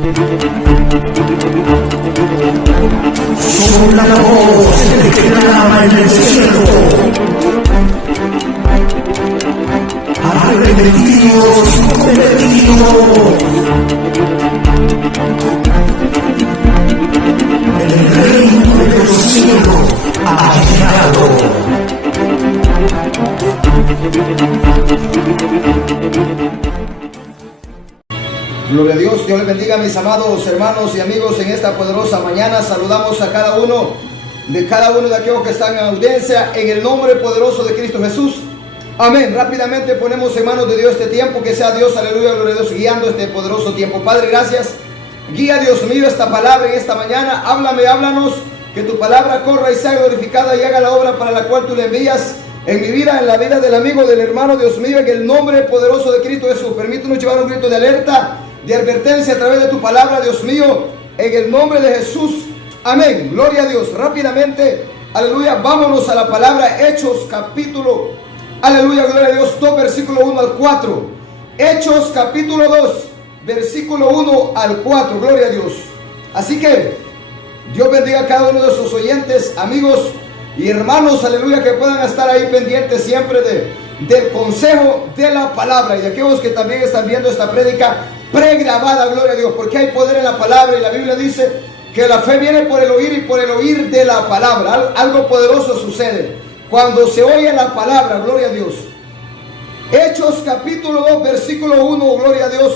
Somos la voz que clama en el cielo. Arrepentidos, convertidos. El reino de los cielos ha llegado. Gloria a Dios, Dios les bendiga, mis amados hermanos y amigos, en esta poderosa mañana. Saludamos a cada uno de aquellos que están en audiencia en el nombre poderoso de Cristo Jesús. Amén. Rápidamente ponemos en manos de Dios este tiempo, que sea Dios, aleluya, gloria a Dios, guiando este poderoso tiempo. Padre, gracias. Guía, Dios mío, esta palabra en esta mañana. Háblanos, que tu palabra corra y sea glorificada y haga la obra para la cual tú le envías en mi vida, en la vida del amigo, del hermano, Dios mío, en el nombre poderoso de Cristo Jesús. Permítanos llevar un grito de alerta, de advertencia a través de tu palabra, Dios mío, en el nombre de Jesús. Amén. Gloria a Dios. Rápidamente, aleluya, vámonos a la palabra Hechos capítulo, aleluya, gloria a Dios, 2, versículo 1 al 4. Hechos capítulo 2, versículo 1 al 4, gloria a Dios. Así que Dios bendiga a cada uno de sus oyentes, amigos y hermanos, aleluya, que puedan estar ahí pendientes siempre del consejo de la palabra, y de aquellos que también están viendo esta prédica pregrabada, gloria a Dios, porque hay poder en la palabra, y la Biblia dice que la fe viene por el oír, y por el oír de la palabra. Algo poderoso sucede cuando se oye la palabra, gloria a Dios. Hechos capítulo 2, versículo 1, gloria a Dios.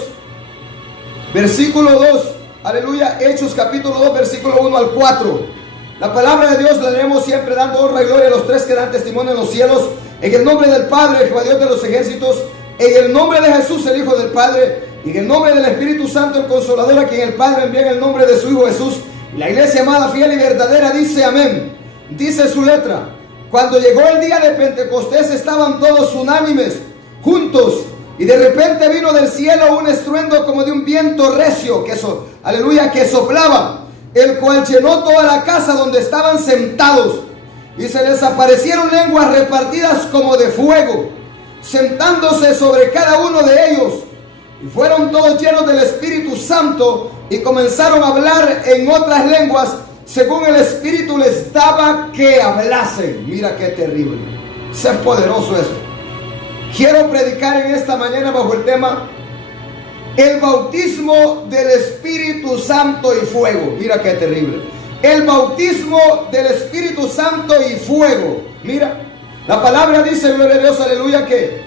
Versículo 2, aleluya. Hechos capítulo 2, versículo 1 al 4. La palabra de Dios la leemos siempre dando honra y gloria a los tres que dan testimonio en los cielos. En el nombre del Padre, Jehová Dios de los ejércitos. En el nombre de Jesús, el Hijo del Padre. Y en el nombre del Espíritu Santo, el Consolador, a quien el Padre envía en el nombre de su Hijo Jesús. Y la iglesia amada, fiel y verdadera dice amén. Dice su letra: cuando llegó el día de Pentecostés, estaban todos unánimes, juntos. Y de repente vino del cielo un estruendo como de un viento recio, aleluya, que soplaba, el cual llenó toda la casa donde estaban sentados. Y se les aparecieron lenguas repartidas como de fuego, sentándose sobre cada uno de ellos. Y fueron todos llenos del Espíritu Santo y comenzaron a hablar en otras lenguas según el Espíritu les daba que hablasen. Mira qué terrible. Es poderoso eso. Quiero predicar en esta mañana bajo el tema el bautismo del Espíritu Santo y fuego. Mira qué terrible. El bautismo del Espíritu Santo y fuego. Mira, la palabra dice, gloria a Dios, aleluya, que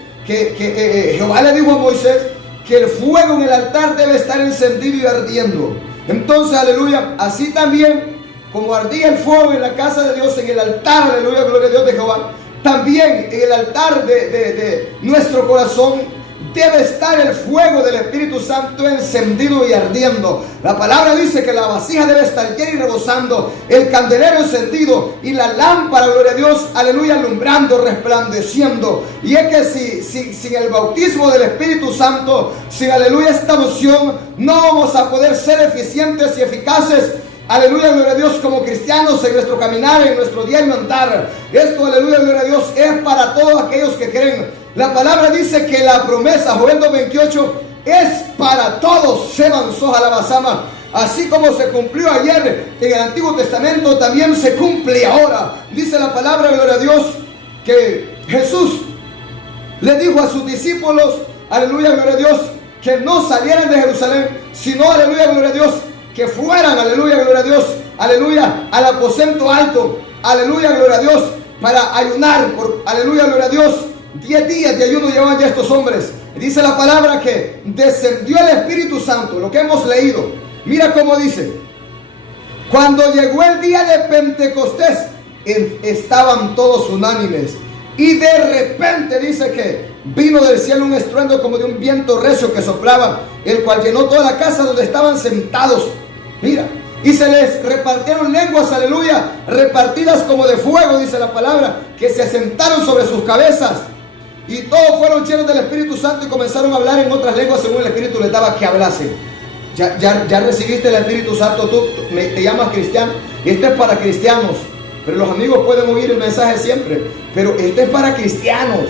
Jehová le dijo a Moisés que el fuego en el altar debe estar encendido y ardiendo. Entonces, aleluya, así también como ardía el fuego en la casa de Dios, en el altar, aleluya, gloria a Dios de Jehová, también en el altar de nuestro corazón debe estar el fuego del Espíritu Santo encendido y ardiendo. La palabra dice que la vasija debe estar llena y rebosando, el candelero encendido y la lámpara, gloria a Dios, aleluya, alumbrando, resplandeciendo. Y es que sin el bautismo del Espíritu Santo, sin, aleluya, esta unción, no vamos a poder ser eficientes y eficaces, aleluya, gloria a Dios, como cristianos en nuestro caminar, en nuestro diario andar. Esto, aleluya, gloria a Dios, es para todos aquellos que creen. La palabra dice que la promesa, Joel 2:28, es para todos. Seban soja la basama. Así como se cumplió ayer en el Antiguo Testamento, también se cumple ahora. Dice la palabra, gloria a Dios, que Jesús le dijo a sus discípulos, aleluya, gloria a Dios, que no salieran de Jerusalén, sino, aleluya, gloria a Dios, que fueran, aleluya, gloria a Dios, aleluya, al aposento alto, aleluya, gloria a Dios, para ayunar, aleluya, gloria a Dios. 10 días de ayuno llevaban ya estos hombres. Dice la palabra que descendió el Espíritu Santo, lo que hemos leído. Mira cómo dice: cuando llegó el día de Pentecostés, estaban todos unánimes. Y de repente dice que vino del cielo un estruendo como de un viento recio que soplaba, el cual llenó toda la casa donde estaban sentados. Mira, y se les repartieron lenguas, aleluya, repartidas como de fuego, dice la palabra, que se asentaron sobre sus cabezas. Y todos fueron llenos del Espíritu Santo y comenzaron a hablar en otras lenguas según el Espíritu les daba que hablasen. Ya recibiste el Espíritu Santo, tú te llamas cristiano. Este es para cristianos, pero los amigos pueden oír el mensaje siempre. Pero este es para cristianos,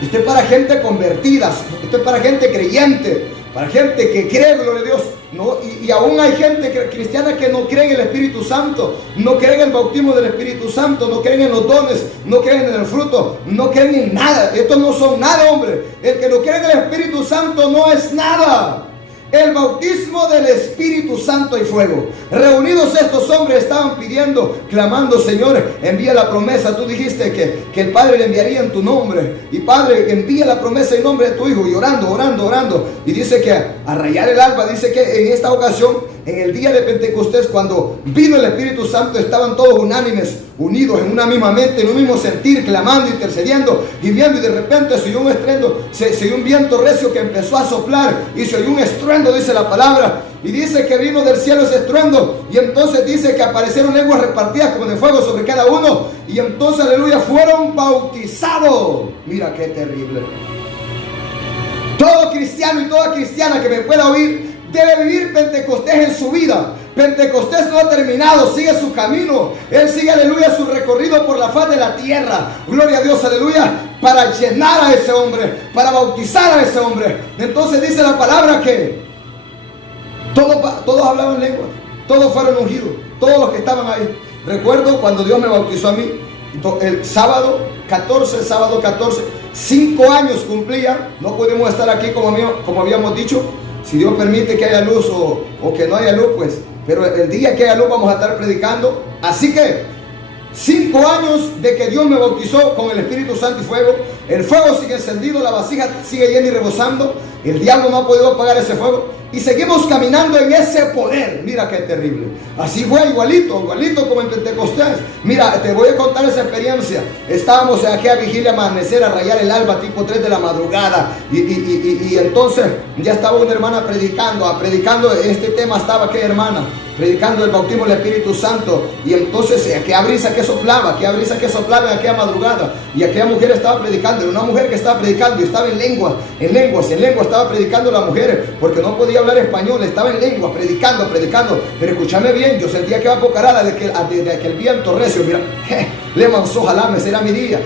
este es para gente convertida, este es para gente creyente, para gente que cree, gloria a Dios. ¿no? Y aún hay gente cristiana que no cree en el Espíritu Santo, no creen en el bautismo del Espíritu Santo, no creen en los dones, no creen en el fruto, no creen en nada. Estos no son nada, hombre. El que no cree en el Espíritu Santo no es nada. El bautismo del Espíritu Santo y fuego. Reunidos estos hombres estaban pidiendo, clamando: Señor, envía la promesa. Tú dijiste que el Padre le enviaría en tu nombre. Y Padre, envía la promesa en nombre de tu Hijo. Y orando, orando, orando. Y dice que a rayar el alba, dice que en esta ocasión, en el día de Pentecostés, cuando vino el Espíritu Santo, estaban todos unánimes, unidos en una misma mente, en un mismo sentir, clamando, intercediendo y viendo. Y de repente se oyó un estruendo, se oyó un viento recio que empezó a soplar y se oyó un estruendo, dice la palabra. Y dice que vino del cielo ese estruendo, y entonces dice que aparecieron lenguas repartidas como de fuego sobre cada uno, y entonces, aleluya, fueron bautizados. Mira qué terrible. Todo cristiano y toda cristiana que me pueda oír debe vivir Pentecostés en su vida. Pentecostés no ha terminado, sigue su camino. Él sigue, aleluya, su recorrido por la faz de la tierra. Gloria a Dios, aleluya, para llenar a ese hombre, para bautizar a ese hombre. Entonces dice la palabra que todos hablaban lenguas, todos fueron ungidos, todos los que estaban ahí. Recuerdo cuando Dios me bautizó a mí, el sábado 14, 5 años cumplía. No podemos estar aquí como habíamos dicho. Si Dios permite que haya luz o que no haya luz, pues, pero el día que haya luz vamos a estar predicando. Así que 5 años de que Dios me bautizó con el Espíritu Santo y fuego. El fuego sigue encendido, la vasija sigue llena y rebosando. El diablo no ha podido apagar ese fuego. Y seguimos caminando en ese poder. Mira qué terrible. Así fue igualito como en Pentecostés. Mira, te voy a contar esa experiencia. Estábamos aquí a vigilia, amanecer, a rayar el alba, tipo 3 de la madrugada. Y entonces ya estaba una hermana predicando este tema. Estaba aquella hermana predicando el bautismo del Espíritu Santo. Y entonces aquella brisa que soplaba en aquella madrugada. Y aquella mujer estaba predicando. Era una mujer que estaba predicando y estaba en lengua estaba predicando la mujer, porque no podía hablar español, estaba en lengua, predicando. Pero escúchame bien, yo sentía que iba bocarada de aquel viento recio. Mira, le manzó jalame, ese era mi día.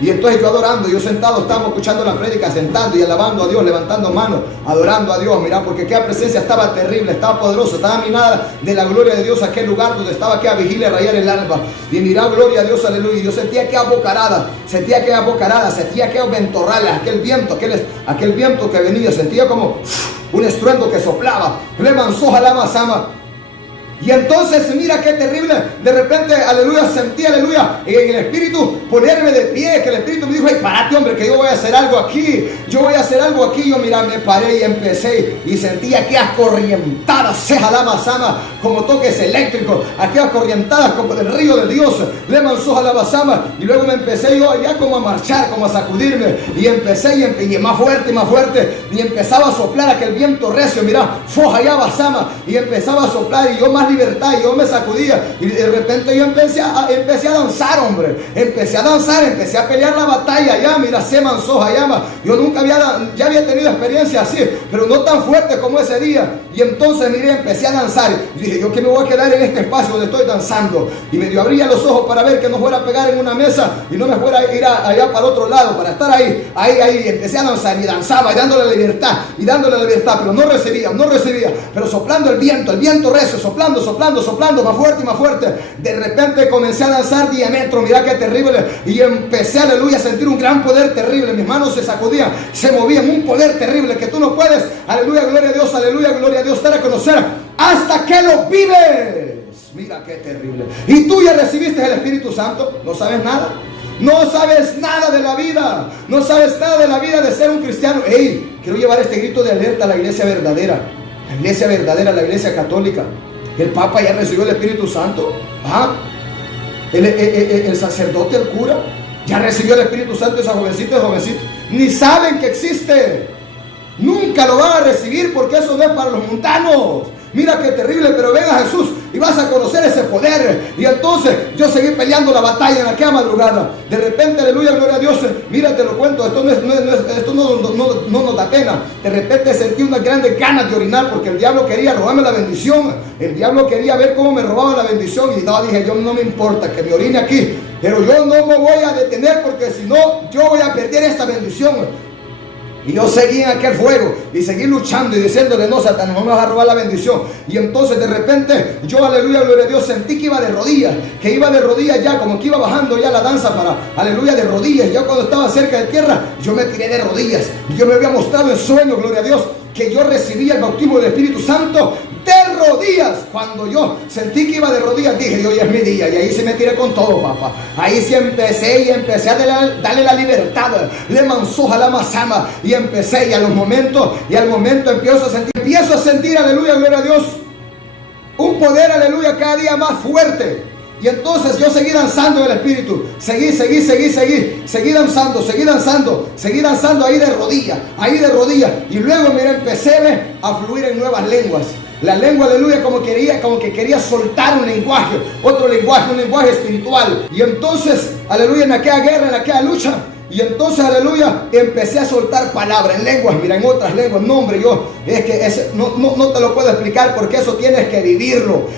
Y entonces yo adorando, yo sentado, estábamos escuchando la prédica, sentando y alabando a Dios, levantando manos, adorando a Dios. Mira, porque aquella presencia estaba terrible, estaba poderosa, estaba minada de la gloria de Dios, aquel lugar donde estaba aquella vigilia a rayar el alba. Y mira, gloria a Dios, aleluya. Y yo sentía que abocarada, sentía que ventorrales, aquel viento que venía, sentía como un estruendo que soplaba. Le manzó jalama sama. Y entonces mira qué terrible. De repente, aleluya, sentí, aleluya, en el Espíritu ponerme de pie. Que el Espíritu me dijo: hey, párate, hombre, que yo voy a hacer algo aquí. Yo mira, me paré y empecé. Y sentí aquellas corrientadas, jalama sama, como toques eléctricos. Aquellas corrientadas como del río de Dios. Le manzó jalama sama. Y luego me empecé yo allá como a marchar, como a sacudirme. Y empecé y más fuerte. Y empezaba a soplar aquel viento recio. Mira, foja allá basama. Y empezaba a soplar. Y yo más libertad, y yo me sacudía. Y de repente yo empecé a danzar, hombre. Empecé a pelear la batalla. Ya, mira, se manzó llama. Yo nunca ya había tenido experiencia así, pero no tan fuerte como ese día. Y entonces, mire, empecé a danzar. Y dije: yo que me voy a quedar en este espacio donde estoy danzando. Y medio abría los ojos para ver que no fuera a pegar en una mesa y no me fuera a ir allá para otro lado, para estar ahí. Empecé a danzar y danzaba y dándole libertad, pero no recibía. Pero soplando el viento recio, soplando, más fuerte. De repente comencé a danzar diámetro, mira qué terrible. Y empecé, aleluya, a sentir un gran poder terrible. Mis manos se sacudían, se movían, un poder terrible que tú no puedes, aleluya, gloria a Dios, dar a conocer hasta que lo vives. Mira qué terrible. Y tú ya recibiste el Espíritu Santo, no sabes nada. No sabes nada de la vida. No sabes nada de la vida de ser un cristiano. Hey, quiero llevar este grito de alerta a la iglesia verdadera. La iglesia católica. El Papa ya recibió el Espíritu Santo. El sacerdote, el cura, ya recibió el Espíritu Santo. Esa jovencita, ni saben que existe. Nunca lo van a recibir, porque eso no es para los mundanos. Mira qué terrible, pero ven a Jesús y vas a conocer ese poder. Y entonces yo seguí peleando la batalla en aquella madrugada. De repente, aleluya, gloria a Dios. Mira, te lo cuento, esto no nos da pena. De repente sentí unas grandes ganas de orinar, porque el diablo quería robarme la bendición. El diablo quería ver cómo me robaban la bendición. Y no, dije yo: no me importa que me orine aquí, pero yo no me voy a detener, porque si no, yo voy a perder esta bendición. Y yo seguí en aquel fuego y seguí luchando y diciéndole: no, Satanás, no me vas a robar la bendición. Y entonces de repente yo, aleluya, gloria a Dios, sentí que iba de rodillas, ya, como que iba bajando ya la danza para, aleluya, de rodillas. Yo cuando estaba cerca de tierra, yo me tiré de rodillas. Yo me había mostrado en sueño, gloria a Dios, que yo recibía el bautismo del Espíritu Santo de rodillas. Cuando yo sentí que iba de rodillas, dije: hoy es mi día. Y ahí sí me tiré con todo, papá. Ahí sí empecé a darle la libertad. Le mansoja la masama. Y empecé, y al momento empiezo a sentir, aleluya, gloria a Dios, un poder, aleluya, cada día más fuerte. Y entonces yo seguí danzando en el Espíritu. Seguí danzando ahí de rodillas. Y luego, mira, empecé a fluir en nuevas lenguas. La lengua, aleluya, como que quería soltar un lenguaje espiritual. Y entonces, aleluya, en aquella guerra, en aquella lucha, y entonces, aleluya, empecé a soltar palabras en lenguas, mira, en otras lenguas. No, hombre, no te lo puedo explicar, porque eso tienes que vivirlo.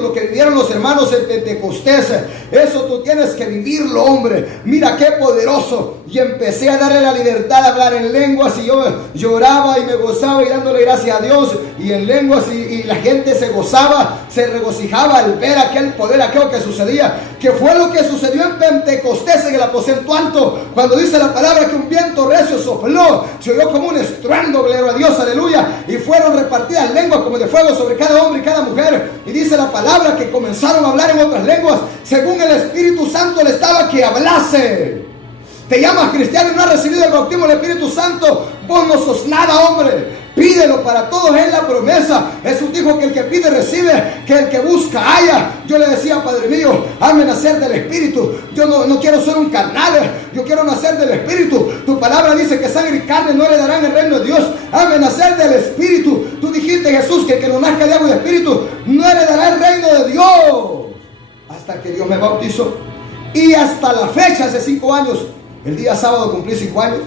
Lo que vivieron los hermanos en Pentecostés. Eso tú tienes que vivirlo, hombre. Mira qué poderoso. Y empecé a darle la libertad de hablar en lenguas, y yo lloraba y me gozaba y dándole gracias a Dios. Y en lenguas, y la gente se gozaba, se regocijaba al ver aquel poder, aquello que sucedía. Que fue lo que sucedió en Pentecostés, en el aposento alto, cuando dice la palabra que un viento recio sopló, se oyó como un estruendo, gloria a Dios, aleluya, y fueron repartidas lenguas como de fuego sobre cada hombre y cada mujer. Y dice la palabra que comenzaron a hablar en otras lenguas, según el Espíritu Santo le estaba que hablase. Te llamas cristiano y no has recibido el bautismo del Espíritu Santo, vos no sos nada, hombre. Pídelo, para todos es la promesa. Jesús dijo que el que pide recibe, que el que busca halla. Yo le decía: Padre mío, hazme nacer del Espíritu. Yo no quiero ser un carnal, yo quiero nacer del Espíritu. Tu palabra dice que sangre y carne no heredarán el reino de Dios. Hazme nacer del Espíritu. Tú dijiste, Jesús, que el que no nazca de agua y de Espíritu no heredará el reino de Dios. Hasta que Dios me bautizó. Y hasta la fecha, hace 5 años, el día sábado cumplí 5 años,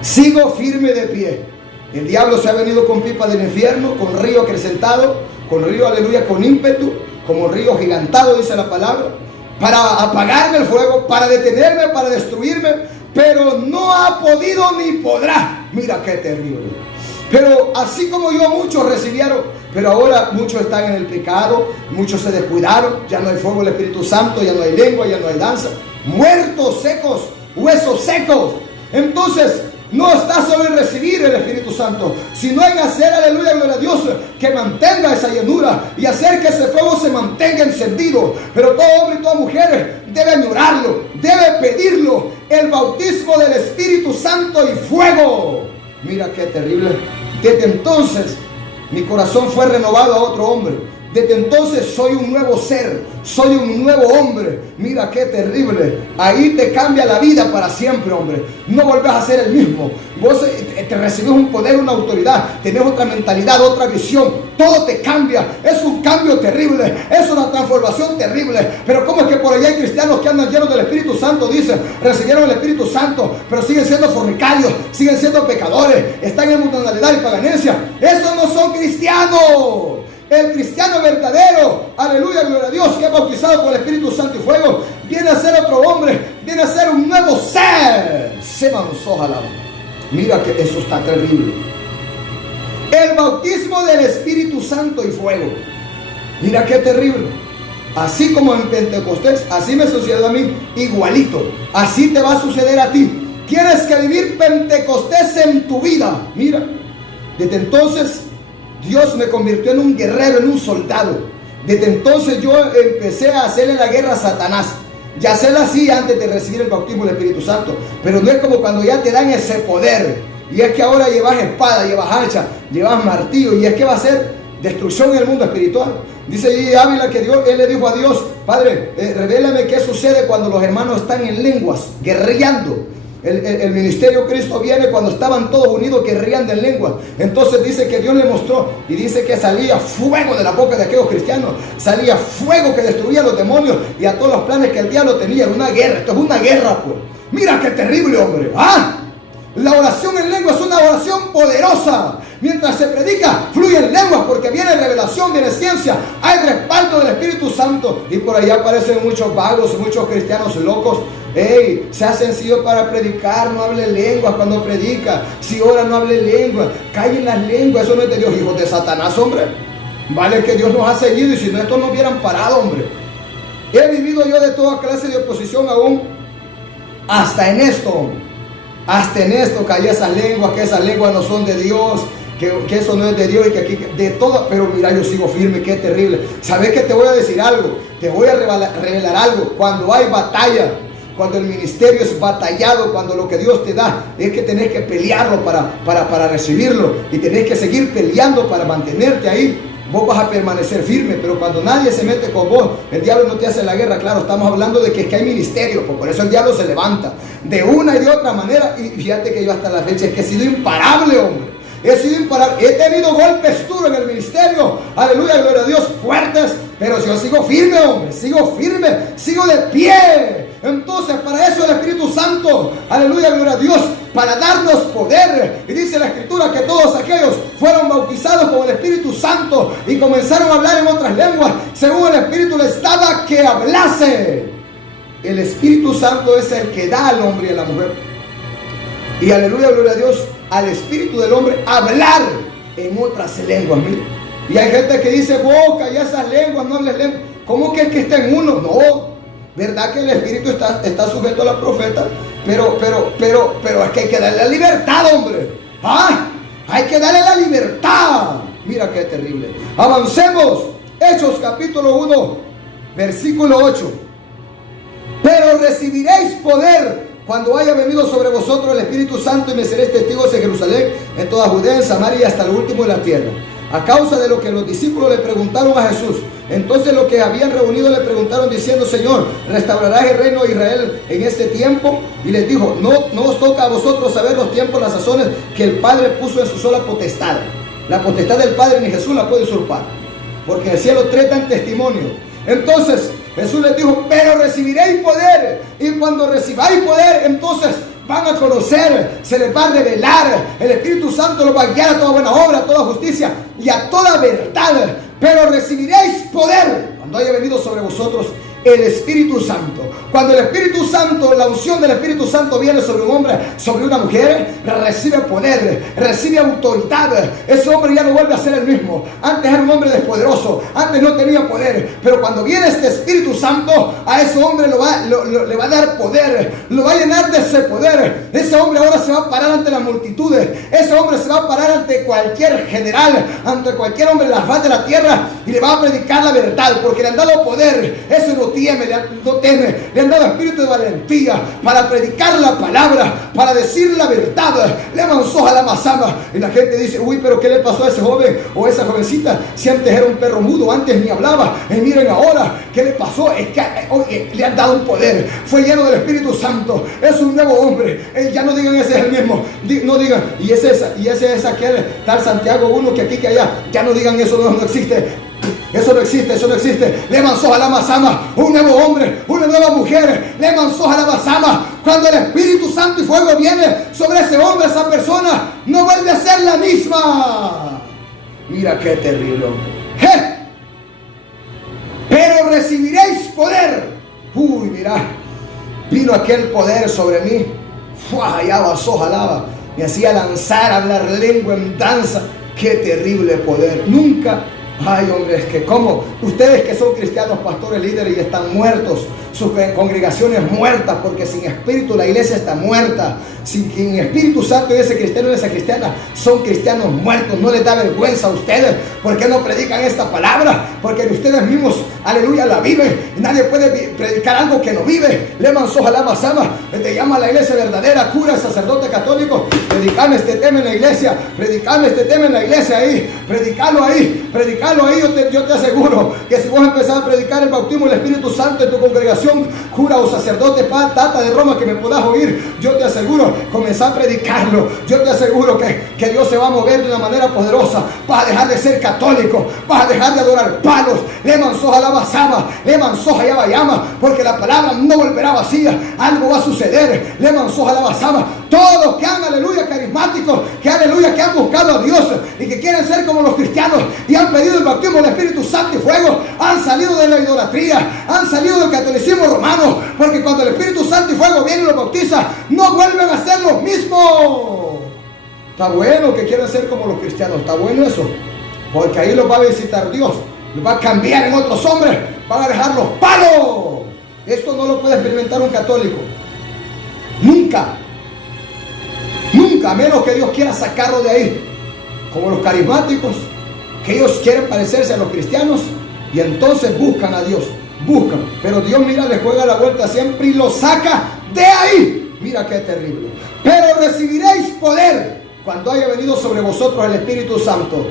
sigo firme de pie. El diablo se ha venido con pipa del infierno, con río acrecentado, con río, aleluya, con ímpetu, como río gigantado, dice la palabra, para apagarme el fuego, para detenerme, para destruirme, pero no ha podido ni podrá. Mira qué terrible. Pero así como yo, muchos recibieron, pero ahora muchos están en el pecado, muchos se descuidaron, ya no hay fuego del Espíritu Santo, ya no hay lengua, ya no hay danza, muertos secos, huesos secos. Entonces, no está solo en recibir el Espíritu Santo, sino en hacer, aleluya, gloria a Dios, que mantenga esa llenura y hacer que ese fuego se mantenga encendido. Pero todo hombre y toda mujer debe añorarlo, debe pedirlo, el bautismo del Espíritu Santo y fuego. Mira qué terrible. Desde entonces mi corazón fue renovado a otro hombre. Desde entonces soy un nuevo ser, soy un nuevo hombre. Mira qué terrible. Ahí te cambia la vida para siempre, hombre. No volvés a ser el mismo. Vos te recibís un poder, una autoridad, tenés otra mentalidad, otra visión. Todo te cambia. Es un cambio terrible, es una transformación terrible. Pero ¿cómo es que por allá hay cristianos que andan llenos del Espíritu Santo? Dicen, recibieron el Espíritu Santo, pero siguen siendo fornicarios, siguen siendo pecadores, están en mundanalidad y paganencia. Esos no son cristianos. El cristiano verdadero, aleluya, gloria a Dios, que es bautizado con el Espíritu Santo y fuego, viene a ser otro hombre, viene a ser un nuevo ser. Se mansoja la. Mira que eso está terrible. El bautismo del Espíritu Santo y fuego. Mira qué terrible. Así como en Pentecostés, así me sucedió a mí, igualito. Así te va a suceder a ti. Tienes que vivir Pentecostés en tu vida. Mira, desde entonces Dios me convirtió en un guerrero, en un soldado. Desde entonces yo empecé a hacerle la guerra a Satanás. Ya se la hacía antes de recibir el bautismo del Espíritu Santo, pero no es como cuando ya te dan ese poder. Y es que ahora llevas espada, llevas hacha, llevas martillo, y es que va a ser destrucción en el mundo espiritual. Dice Ávila que él le dijo a Dios: Padre, revélame qué sucede cuando los hermanos están en lenguas, guerreando. El ministerio Cristo viene cuando estaban todos unidos, guerreando en lenguas. Entonces dice que Dios le mostró, y dice que salía fuego de la boca de aquellos cristianos, salía fuego que destruía a los demonios y a todos los planes que el diablo tenía. Era una guerra. Esto es una guerra, pues. Mira qué terrible, hombre. La oración en lengua es una oración poderosa. Mientras se predica, fluyen lenguas, porque viene revelación, viene ciencia, hay respaldo del Espíritu Santo. Y por allá aparecen muchos vagos, muchos cristianos locos. Hey, sea sencillo para predicar, no hable lenguas cuando predica. Si ora, no hable lenguas. Callen las lenguas, eso no es de Dios, hijos de Satanás, hombre. Vale que Dios nos ha seguido, y si no, estos no hubieran parado, hombre. He vivido yo de toda clase de oposición aún, hasta en esto, hombre. Hasta en esto caí esas lenguas, que esas lenguas no son de Dios, que eso no es de Dios, y que aquí, de todo. Pero mira, yo sigo firme, qué terrible. ¿Sabes qué? Te voy a decir algo, te voy a revelar algo. Cuando hay batalla, cuando el ministerio es batallado, cuando lo que Dios te da es que tenés que pelearlo para recibirlo, y tenés que seguir peleando para mantenerte ahí, vos vas a permanecer firme. Pero cuando nadie se mete con vos, el diablo no te hace la guerra. Claro, estamos hablando de que hay ministerio, pues por eso el diablo se levanta de una y de otra manera. Y fíjate que yo hasta la fecha es que he sido imparable, hombre. He sido imparable. He tenido golpes duros en el ministerio, aleluya, gloria a Dios, fuertes, pero yo sigo firme, hombre, sigo firme, sigo de pie. Entonces, para eso el Espíritu Santo, aleluya, gloria a Dios, para darnos poder. Y dice la Escritura que todos aquellos fueron bautizados con el Espíritu Santo y comenzaron a hablar en otras lenguas, según el Espíritu les daba que hablase. El Espíritu Santo es el que da al hombre y a la mujer. Y aleluya, gloria a Dios, al espíritu del hombre hablar en otras lenguas. Mira. Y hay gente que dice, boca, y esas lenguas, no hables lenguas. ¿Cómo que es que está en uno? No, verdad que el espíritu está sujeto a la profeta, pero es que hay que darle la libertad, hombre. ¿Ah? Hay que darle la libertad. Mira qué terrible. Avancemos. Hechos capítulo 1, versículo 8. Pero recibiréis poder cuando haya venido sobre vosotros el Espíritu Santo, y me seréis testigos en Jerusalén, en toda Judea, en Samaria y hasta lo último de la tierra. A causa de lo que los discípulos le preguntaron a Jesús. Entonces los que habían reunido le preguntaron diciendo, Señor, ¿restaurarás el reino de Israel en este tiempo? Y les dijo, no os toca a vosotros saber los tiempos, las sazones que el Padre puso en su sola potestad. La potestad del Padre ni Jesús la puede usurpar, porque en el cielo tratan testimonio. Entonces Jesús les dijo, pero recibiréis poder, y cuando recibáis poder, entonces van a conocer, se les va a revelar, el Espíritu Santo los va a guiar a toda buena obra, a toda justicia y a toda verdad. Pero recibiréis poder cuando haya venido sobre vosotros el Espíritu Santo. Cuando el Espíritu Santo, la unción del Espíritu Santo viene sobre un hombre, sobre una mujer, recibe poder, recibe autoridad. Ese hombre ya no vuelve a ser el mismo. Antes era un hombre despoderoso, antes no tenía poder, pero cuando viene este Espíritu Santo, a ese hombre le va a dar poder, lo va a llenar de ese poder. Ese hombre ahora se va a parar ante las multitudes, ese hombre se va a parar ante cualquier general, ante cualquier hombre de la faz de la tierra, y le va a predicar la verdad, porque le han dado poder. Eso no teme, le han dado espíritu de valentía para predicar la palabra, para decir la verdad. Le avanzó a la mazama, y la gente dice, uy, pero ¿qué le pasó a ese joven o a esa jovencita? Si antes era un perro mudo, antes ni hablaba, y miren ahora, ¿qué le pasó? Es que oye, le han dado un poder, fue lleno del Espíritu Santo, es un nuevo hombre. Ya no digan ese es el mismo, no digan, y ese es aquel tal Santiago 1 que aquí que allá, ya no digan eso, no existe. Eso no existe, eso no existe. Le manzó a la mazama, un nuevo hombre, una nueva mujer. Le manzó a la mazama. Cuando el Espíritu Santo y fuego viene sobre ese hombre, esa persona no vuelve a ser la misma. Mira qué terrible, hombre. Pero recibiréis poder. Uy, mira, vino aquel poder sobre mí. Allá avanzó, jalaba, me hacía lanzar, hablar lengua en danza. Qué terrible poder. Nunca. Ay, hombre, es que como ustedes que son cristianos, pastores, líderes, y están muertos, sus congregaciones muertas, porque sin espíritu la iglesia está muerta. Sin Espíritu Santo y ese cristiano y esa cristiana son cristianos muertos. No les da vergüenza a ustedes. ¿Por qué no predican esta palabra? Porque ustedes mismos, aleluya, la viven. Nadie puede predicar algo que no vive. Le manzó a la mazama. Te llama a la iglesia verdadera, cura, sacerdote católico. Predicame este tema en la iglesia. Predicame este tema en la iglesia ahí. Predicalo ahí. Predicalo ahí. Yo te aseguro que si vos empezás a predicar el bautismo del Espíritu Santo en tu congregación, congregación, cura o sacerdote, tata de Roma, que me puedas oír, yo te aseguro, comenzá a predicarlo. Yo te aseguro que Dios se va a mover de una manera poderosa. Vas a dejar de ser católico, vas a dejar de adorar palos, le mansoja la basama, le mansoja ya vayama, porque la palabra no volverá vacía. Algo va a suceder, le mansoja la basama. Todos que han, aleluya, carismáticos, que aleluya, que han buscado a Dios y que quieren ser como los cristianos y han pedido el bautismo del Espíritu Santo y fuego, han salido de la idolatría, han salido del catolicismo romano, porque cuando el Espíritu Santo y fuego viene y los bautiza, no vuelven a ser los mismos. Está bueno que quieran ser como los cristianos, está bueno eso, porque ahí los va a visitar Dios, los va a cambiar en otros hombres, van a dejar los palos. Esto no lo puede experimentar un católico, nunca, nunca, a menos que Dios quiera sacarlo de ahí, como los carismáticos, que ellos quieren parecerse a los cristianos y entonces buscan a Dios, buscan, pero Dios, mira, les juega la vuelta siempre y los saca de ahí. Mira qué terrible. Pero recibiréis poder cuando haya venido sobre vosotros el Espíritu Santo,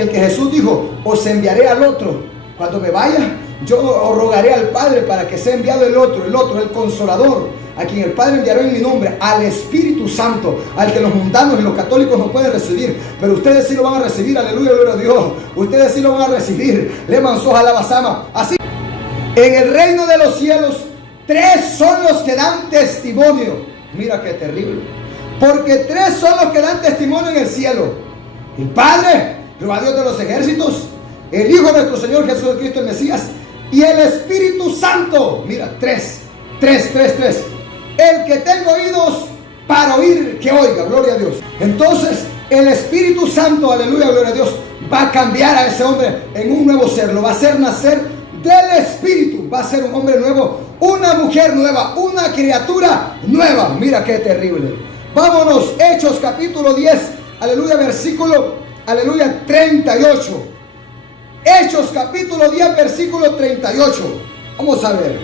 el que Jesús dijo, os enviaré al otro. Cuando me vaya, yo os rogaré al Padre para que sea enviado el otro, el Consolador, a quien el Padre enviará en mi nombre, al Espíritu Santo, al que los mundanos y los católicos no pueden recibir, pero ustedes sí lo van a recibir. Aleluya, gloria a Dios. Ustedes sí lo van a recibir. Le mansoja la basama. Así, en el reino de los cielos, 3 son los que dan testimonio. Mira qué terrible, porque 3 son los que dan testimonio en el cielo: el Padre, Jehová Dios de los ejércitos, el Hijo de nuestro Señor Jesucristo el Mesías, y el Espíritu Santo. Mira, 3. El que tenga oídos para oír, que oiga. Gloria a Dios. Entonces el Espíritu Santo, aleluya, gloria a Dios, va a cambiar a ese hombre en un nuevo ser. Lo va a hacer nacer del Espíritu. Va a ser un hombre nuevo, una mujer nueva, una criatura nueva. Mira qué terrible. Vámonos, Hechos capítulo 10, aleluya, versículo, aleluya, 38. Hechos capítulo 10, versículo 38. Vamos a ver.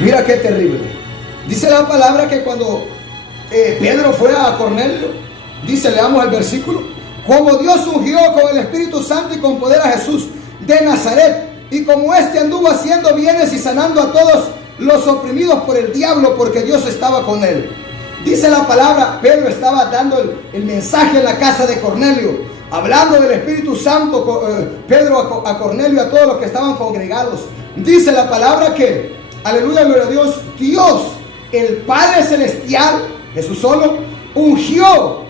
Mira qué terrible. Dice la palabra que cuando Pedro fue a Cornelio, dice, leamos el versículo: como Dios ungió con el Espíritu Santo y con poder a Jesús de Nazaret, y como éste anduvo haciendo bienes y sanando a todos los oprimidos por el diablo, porque Dios estaba con él. Dice la palabra, Pedro estaba dando el mensaje en la casa de Cornelio, hablando del Espíritu Santo, Pedro a Cornelio, a todos los que estaban congregados. Dice la palabra que, aleluya, gloria a Dios, Dios, el Padre Celestial, Jesús solo, ungió,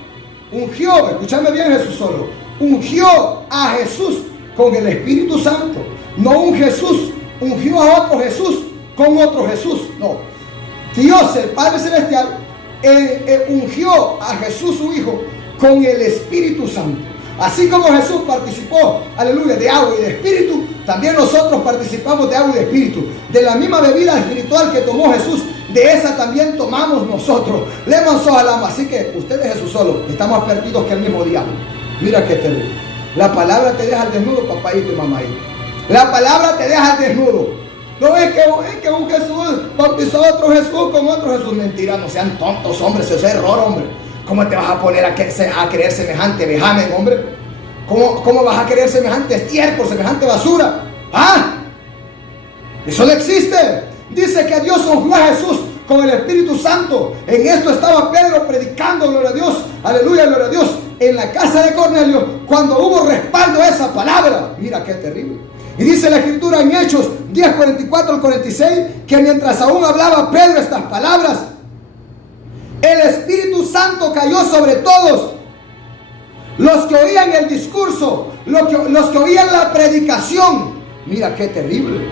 escúchame bien, Jesús solo, ungió a Jesús con el Espíritu Santo. No un Jesús ungió a otro Jesús con otro Jesús, no. Dios, el Padre Celestial, ungió a Jesús su Hijo con el Espíritu Santo. Así como Jesús participó, aleluya, de agua y de espíritu, también nosotros participamos de agua y de espíritu. De la misma bebida espiritual que tomó Jesús, de esa también tomamos nosotros. Le manzó al alma. Así que ustedes, Jesús solo, están más perdidos que el mismo diablo. Mira qué terrible. La palabra te deja al desnudo, papaito y mamáito. La palabra te deja al desnudo. No es que un Jesús bautizó a otro Jesús con otro Jesús. Mentira, no sean tontos, hombre. Eso es error, hombre. ¿Cómo te vas a poner a creer semejante vejamen, hombre? ¿Cómo vas a creer semejante estiércol, semejante basura? ¿Ah? Eso no existe. Dice que Dios ungió a Jesús con el Espíritu Santo. En esto estaba Pedro predicando, gloria a Dios, aleluya, gloria a Dios, en la casa de Cornelio, cuando hubo respaldo a esa palabra. Mira qué terrible. Y dice la Escritura en Hechos 10, 44 al 46, que mientras aún hablaba Pedro estas palabras, el Espíritu Santo cayó sobre todos los que oían el discurso, los que oían la predicación. Mira qué terrible.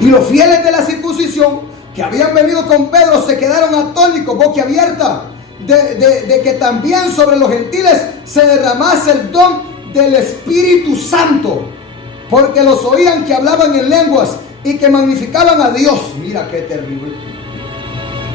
Y los fieles de la circuncisión que habían venido con Pedro se quedaron atónitos, boquiabierta, de que también sobre los gentiles se derramase el don del Espíritu Santo, porque los oían que hablaban en lenguas y que magnificaban a Dios. Mira qué terrible.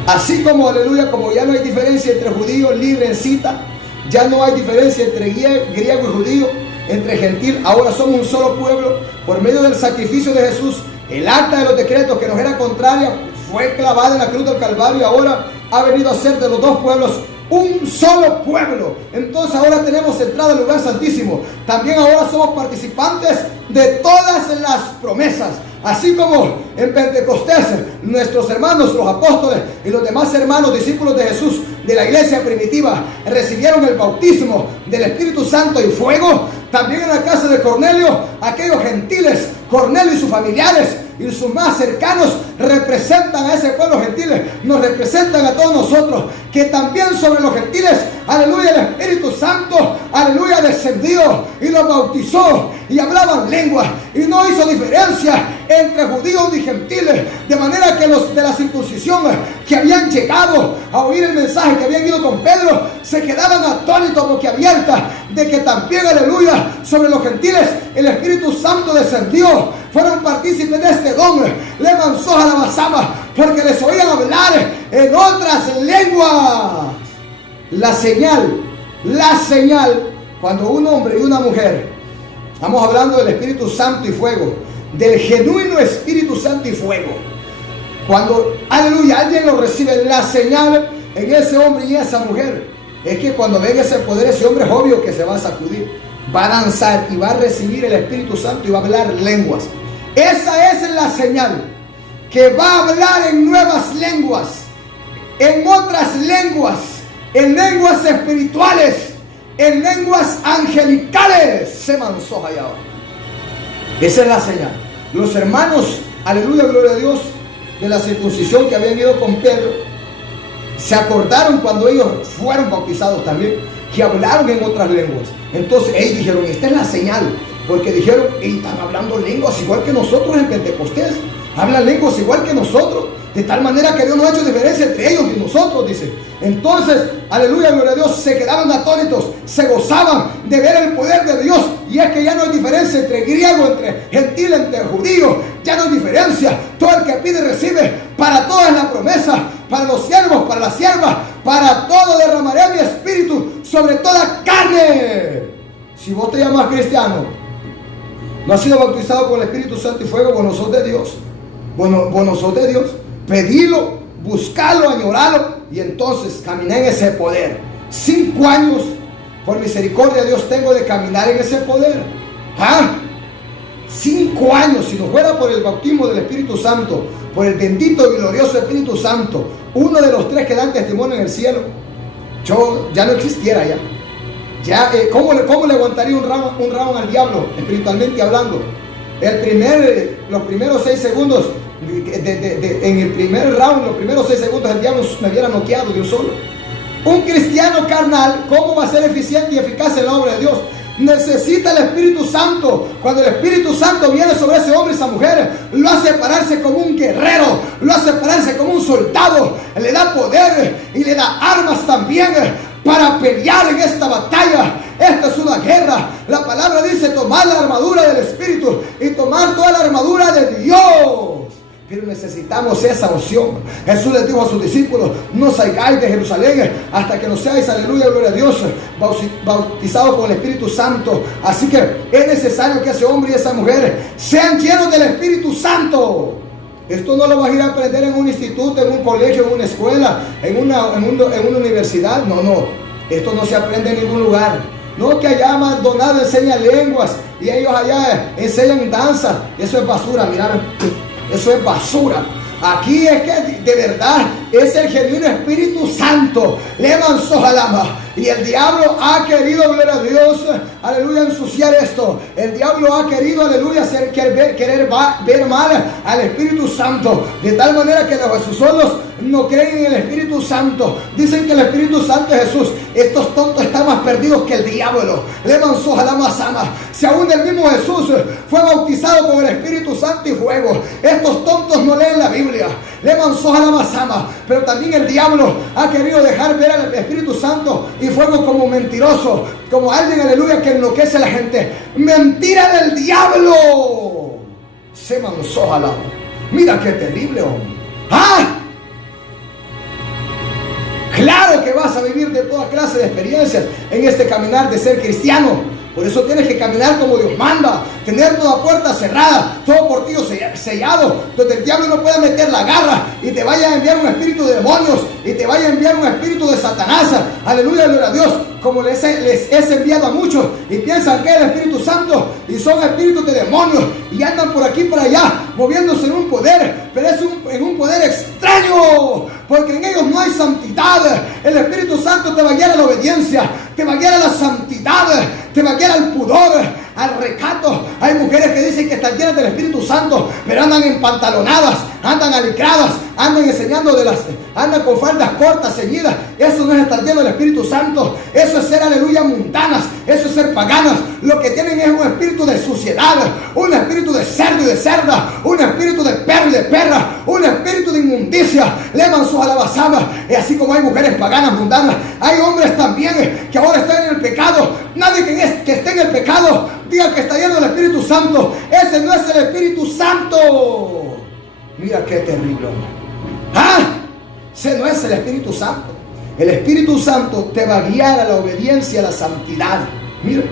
Así como, aleluya, como ya no hay diferencia entre judío, libre en cita, ya no hay diferencia entre griego y judío, entre gentil, ahora somos un solo pueblo, por medio del sacrificio de Jesús. El acta de los decretos que nos era contraria fue clavada en la cruz del Calvario, ahora ha venido a ser de los dos pueblos un solo pueblo. Entonces ahora tenemos entrada al lugar santísimo. También ahora somos participantes de todas las promesas. Así como en Pentecostés nuestros hermanos, los apóstoles y los demás hermanos discípulos de Jesús de la iglesia primitiva recibieron el bautismo del Espíritu Santo y fuego, también en la casa de Cornelio, aquellos gentiles, Cornelio y sus familiares y sus más cercanos representan a ese pueblo gentil, nos representan a todos nosotros, que también sobre los gentiles, aleluya, el Espíritu Santo, aleluya, descendió y los bautizó y hablaban lenguas y no hizo diferencia entre judíos y gentiles, de manera que los de la circuncisión que habían llegado a oír el mensaje, que habían ido con Pedro, se quedaban atónitos, boquiabiertas, de que también, aleluya, sobre los gentiles el Espíritu Santo descendió, fueron partícipes de este don, le manzó a la basama, porque les oían hablar en otras lenguas. La señal, cuando un hombre y una mujer, estamos hablando del Espíritu Santo y fuego, del genuino Espíritu Santo y fuego, cuando, aleluya, alguien lo recibe, la señal en ese hombre y esa mujer, es que cuando venga ese poder, ese hombre es obvio que se va a sacudir, va a danzar y va a recibir el Espíritu Santo y va a hablar lenguas. Esa es la señal, que va a hablar en nuevas lenguas, en otras lenguas, en lenguas espirituales, en lenguas angelicales. Se manzó allá abajo. Esa es la señal. Los hermanos, aleluya, gloria a Dios, de la circuncisión que habían ido con Pedro, se acordaron cuando ellos fueron bautizados también, que hablaron en otras lenguas. Entonces ellos dijeron, esta es la señal, porque dijeron, están hablando lenguas igual que nosotros en Pentecostés, hablan lenguas igual que nosotros, de tal manera que Dios no ha hecho diferencia entre ellos y nosotros, dice. Entonces, aleluya, gloria a Dios, se quedaban atónitos, se gozaban de ver el poder de Dios. Y es que ya no hay diferencia entre griego, entre gentil, entre judío, ya no hay diferencia. Todo el que pide recibe, para todo es la promesa, para los siervos, para las siervas, para todo derramaré mi espíritu sobre toda carne. Si vos te llamas cristiano, no has sido bautizado con el Espíritu Santo y fuego, vos no sos de Dios. Vos no sos de Dios. Pedilo, buscalo, añoralo y entonces caminé en ese poder. 5 años, por misericordia de Dios, tengo de caminar en ese poder. 5 años, si no fuera por el bautismo del Espíritu Santo, por el bendito y glorioso Espíritu Santo, uno de los 3 que dan testimonio en el cielo, yo ya no existiera ya. ¿Cómo le aguantaría un round al diablo, espiritualmente hablando? Los primeros 6 segundos, en el primer round, los primeros 6 segundos, el diablo me hubiera noqueado de un solo. Un cristiano carnal, ¿cómo va a ser eficiente y eficaz en la obra de Dios? Necesita el Espíritu Santo. Cuando el Espíritu Santo viene sobre ese hombre y esa mujer, lo hace pararse como un guerrero, lo hace pararse como un soldado, le da poder y le da armas también para pelear en esta batalla. Esta es una guerra. La palabra dice tomar la armadura del Espíritu y tomar toda la armadura de Dios. Pero necesitamos esa unción. Jesús les dijo a sus discípulos, no salgáis de Jerusalén hasta que no seáis, aleluya, gloria a Dios, bautizados con el Espíritu Santo. Así que es necesario que ese hombre y esa mujer sean llenos del Espíritu Santo. Esto no lo vas a ir a aprender en un instituto, en un colegio, en una escuela, en una universidad. No. Esto no se aprende en ningún lugar. No que allá Maldonado enseña lenguas y ellos allá enseñan danza. Eso es basura, mirar. Eso es basura. Aquí es que de verdad es el genuino Espíritu Santo. Le manzó jalama. Y el diablo ha querido, gloria a Dios, aleluya, ensuciar esto. El diablo ha querido, aleluya, querer ver mal al Espíritu Santo. De tal manera que los Jesusolos no creen en el Espíritu Santo. Dicen que el Espíritu Santo es Jesús. Estos tontos están más perdidos que el diablo. Le manzó jalama sama. Si aún el mismo Jesús fue bautizado con el Espíritu Santo y fuego, estos tontos no leen la Biblia. Le manzó jalama sama. Pero también el diablo ha querido dejar ver al Espíritu Santo y fuego como mentiroso, como alguien, aleluya, que enloquece a la gente. Mentira del diablo. Se manzó jalama. Mira qué terrible, hombre. Claro que vas a vivir de toda clase de experiencias en este caminar de ser cristiano, Por eso tienes que caminar como Dios manda, tener toda puerta cerrada, todo portillo sellado, donde el diablo no puede meter la garra y te vaya a enviar un espíritu de demonios y te vaya a enviar un espíritu de Satanás. Aleluya, gloria a Dios, como les he enviado a muchos y piensan que es el Espíritu Santo y son espíritus de demonios y andan por aquí y por allá moviéndose en un poder, pero es en un poder extraño, porque en ellos no hay santidad. El Espíritu Santo te va a guiar a la obediencia, te va a guiar a la santidad, te va a guiar al pudor, al recato. Hay mujeres que dicen que están llenas del Espíritu Santo, pero andan empantalonadas, andan alicradas, andan enseñando andan con faldas cortas, ceñidas. Eso no es estar lleno del Espíritu Santo. Eso es ser, aleluya, mundanas. Eso es ser paganas. Lo que tienen es un espíritu de suciedad, un espíritu de cerdo y de cerda, un espíritu de perro y de perra, un espíritu de inmundicia. Levan sus alabazamas. Y así como hay mujeres paganas, mundanas, hay hombres también que ahora están en el pecado. Nadie que esté en el pecado diga que está lleno del Espíritu Santo. Ese no es el Espíritu Santo. Mira qué terrible, hombre. Ese no es el Espíritu Santo. El Espíritu Santo te va a guiar a la obediencia, a la santidad. Mira,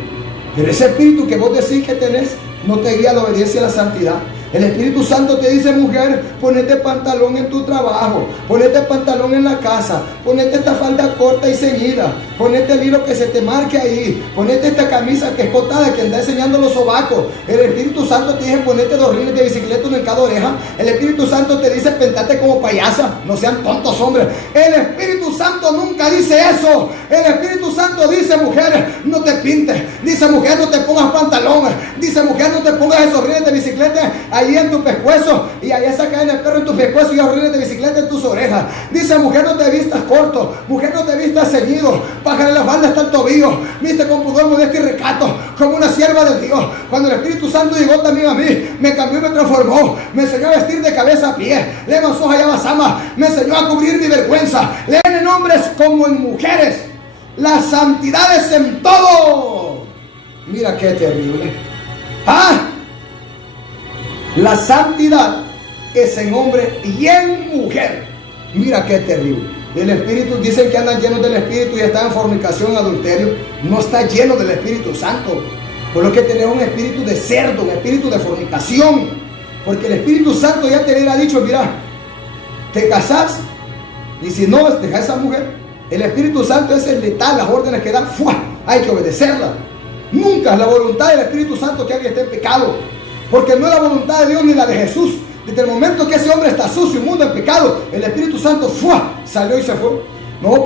pero ese espíritu que vos decís que tenés no te guía a la obediencia, a la santidad. El Espíritu Santo te dice: mujer, ponete pantalón en tu trabajo, ponete pantalón en la casa, ponete esta falda corta y ceñida, ponete el hilo que se te marque ahí, ponete esta camisa que es cotada, que anda enseñando los sobacos. El Espíritu Santo te dice: ponete 2 rines de bicicleta, uno en cada oreja. El Espíritu Santo te dice: pentate como payasa. No sean tontos, hombres. El Espíritu Santo nunca dice eso. El Espíritu Santo dice: mujer, no te pintes. Dice: mujer, no te pongas pantalones. Dice: mujer, no te pongas esos rines de bicicleta ahí en tu pescuezo, y ahí esa cadena de perro en tu pescuezo y los rines de bicicleta en tus orejas. Dice: mujer, no te vistas corto, mujer, no te vistas ceñido, bájale la falda hasta el tobillo, viste con pudor, modestia y recato, como una sierva de Dios. Cuando el Espíritu Santo llegó también a mí, me cambió y me transformó, me enseñó a vestir de cabeza a pie, le manzó allá basama, me enseñó a cubrir mi vergüenza. Leen en hombres como en mujeres, la santidad es en todo. Mira qué terrible. La santidad es en hombre y en mujer. Mira qué terrible. El Espíritu, dicen que andan llenos del Espíritu y están en fornicación, adulterio. No está lleno del Espíritu Santo. Por lo que tenemos un espíritu de cerdo, un espíritu de fornicación. Porque el Espíritu Santo ya te hubiera dicho: mira, te casás, y si no, deja a esa mujer. El Espíritu Santo es el letal, las órdenes que dan, ¡fua!, hay que obedecerlas. Nunca es la voluntad del Espíritu Santo que alguien esté en pecado. Porque no es la voluntad de Dios ni la de Jesús. Desde el momento que ese hombre está sucio, inmundo, en pecado, el Espíritu Santo salió y se fue. No,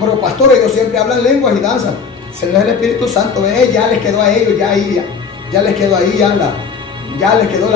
pero pastores, ellos siempre hablan lenguas y danzan. Ese no es el Espíritu Santo. Ya les quedó a ellos, ya les quedó ahí, ya les quedó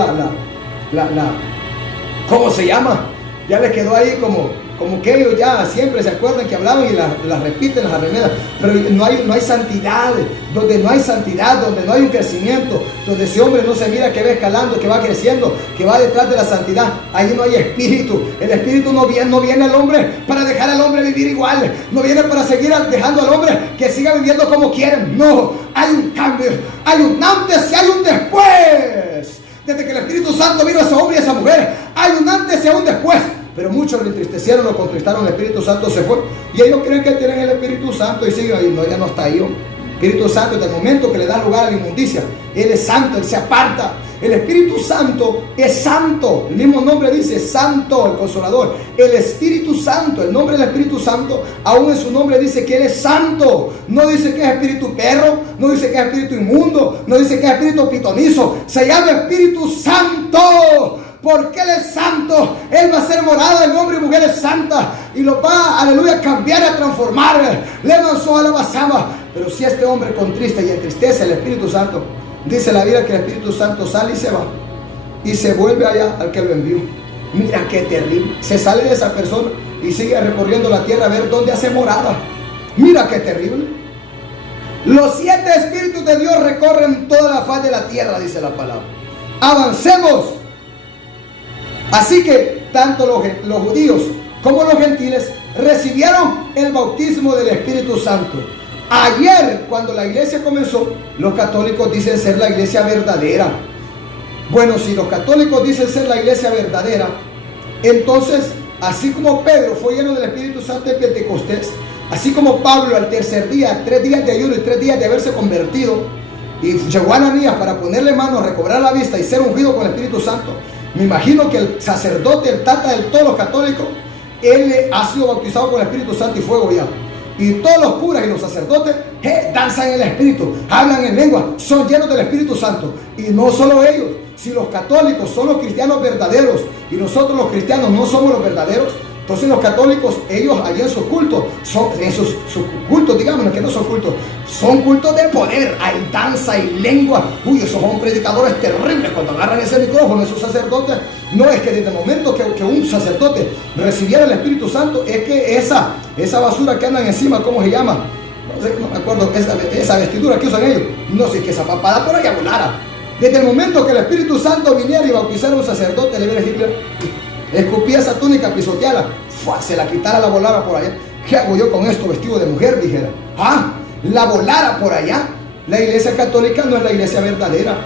¿cómo se llama? Ya les quedó ahí como que ellos ya siempre se acuerdan que hablaban y las repiten, las arremedan. Pero no hay santidad. Donde no hay santidad, donde no hay un crecimiento, donde ese hombre no se mira que va escalando, que va creciendo, que va detrás de la santidad, ahí no hay espíritu. El espíritu no viene al hombre para dejar al hombre vivir igual. No viene para seguir dejando al hombre que siga viviendo como quieren. No, hay un cambio, hay un antes y hay un después. Desde que el Espíritu Santo vino a ese hombre y a esa mujer, hay un antes y un después. Pero muchos lo entristecieron, lo contristaron, el Espíritu Santo se fue. Y ellos creen que tienen el Espíritu Santo y siguen ahí. No, ya no está ahí, hombre. Espíritu Santo, desde el momento que le da lugar a la inmundicia, Él es santo, Él se aparta. El Espíritu Santo es santo. El mismo nombre dice santo, el consolador. El Espíritu Santo, el nombre del Espíritu Santo, aún en su nombre dice que Él es santo. No dice que es espíritu perro, no dice que es espíritu inmundo, no dice que es espíritu pitonizo. Se llama Espíritu Santo. Porque Él es santo. Él va a ser morada de hombre y mujeres santas. Y lo va, aleluya, a cambiar, a transformar. Le lanzó a la basama. Pero si este hombre contrista y entristece al Espíritu Santo, dice la Biblia que el Espíritu Santo sale y se va. Y se vuelve allá al que lo envió. Mira qué terrible. Se sale de esa persona y sigue recorriendo la tierra a ver dónde hace morada. Mira qué terrible. Los 7 espíritus de Dios recorren toda la faz de la tierra, dice la palabra. Avancemos. Así que tanto los judíos como los gentiles recibieron el bautismo del Espíritu Santo. Ayer, cuando la iglesia comenzó, los católicos dicen ser la iglesia verdadera. Bueno, si los católicos dicen ser la iglesia verdadera, entonces, así como Pedro fue lleno del Espíritu Santo en Pentecostés, así como Pablo al tercer día, 3 días de ayuno y 3 días de haberse convertido, y llegó Ananías para ponerle mano, recobrar la vista y ser ungido con el Espíritu Santo. Me imagino que el sacerdote, el tata de todos los católicos, él ha sido bautizado con el Espíritu Santo y fuego ya. Y todos los curas y los sacerdotes danzan en el Espíritu, hablan en lengua, son llenos del Espíritu Santo. Y no solo ellos, si los católicos son los cristianos verdaderos y nosotros los cristianos no somos los verdaderos, entonces los católicos, ellos allí en sus cultos, en sus cultos, digamos que no son cultos, son cultos de poder, hay danza y lengua. Uy, esos son predicadores terribles cuando agarran ese micrófono, esos sacerdotes. No, es que desde el momento que un sacerdote recibiera el Espíritu Santo, es que esa basura que andan encima, ¿cómo se llama? No sé, no me acuerdo, esa vestidura que usan ellos, no sé, que esa papada por allá volara. Desde el momento que el Espíritu Santo viniera y bautizara a un sacerdote, le viera Hitler, escupía esa túnica, pisoteala, se la quitara, la volara por allá. ¿Qué hago yo con esto vestido de mujer? Dijera. La volara por allá. La iglesia católica no es la iglesia verdadera.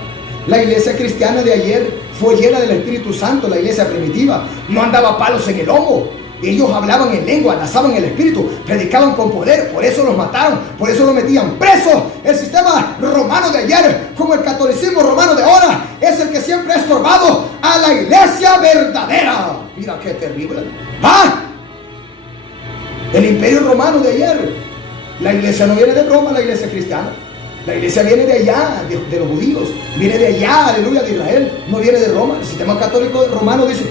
La iglesia cristiana de ayer fue llena del Espíritu Santo. La iglesia primitiva no andaba palos en el lomo. Ellos hablaban en lengua, lanzaban el Espíritu, predicaban con poder. Por eso los mataron, por eso los metían presos. El sistema romano de ayer, como el catolicismo romano de ahora, es el que siempre ha estorbado a la iglesia verdadera. Mira qué terrible. El imperio romano de ayer. La iglesia no viene de Roma, la iglesia cristiana. La iglesia viene de allá, de los judíos. Viene de allá, aleluya, de Israel. No viene de Roma. El sistema católico romano dice,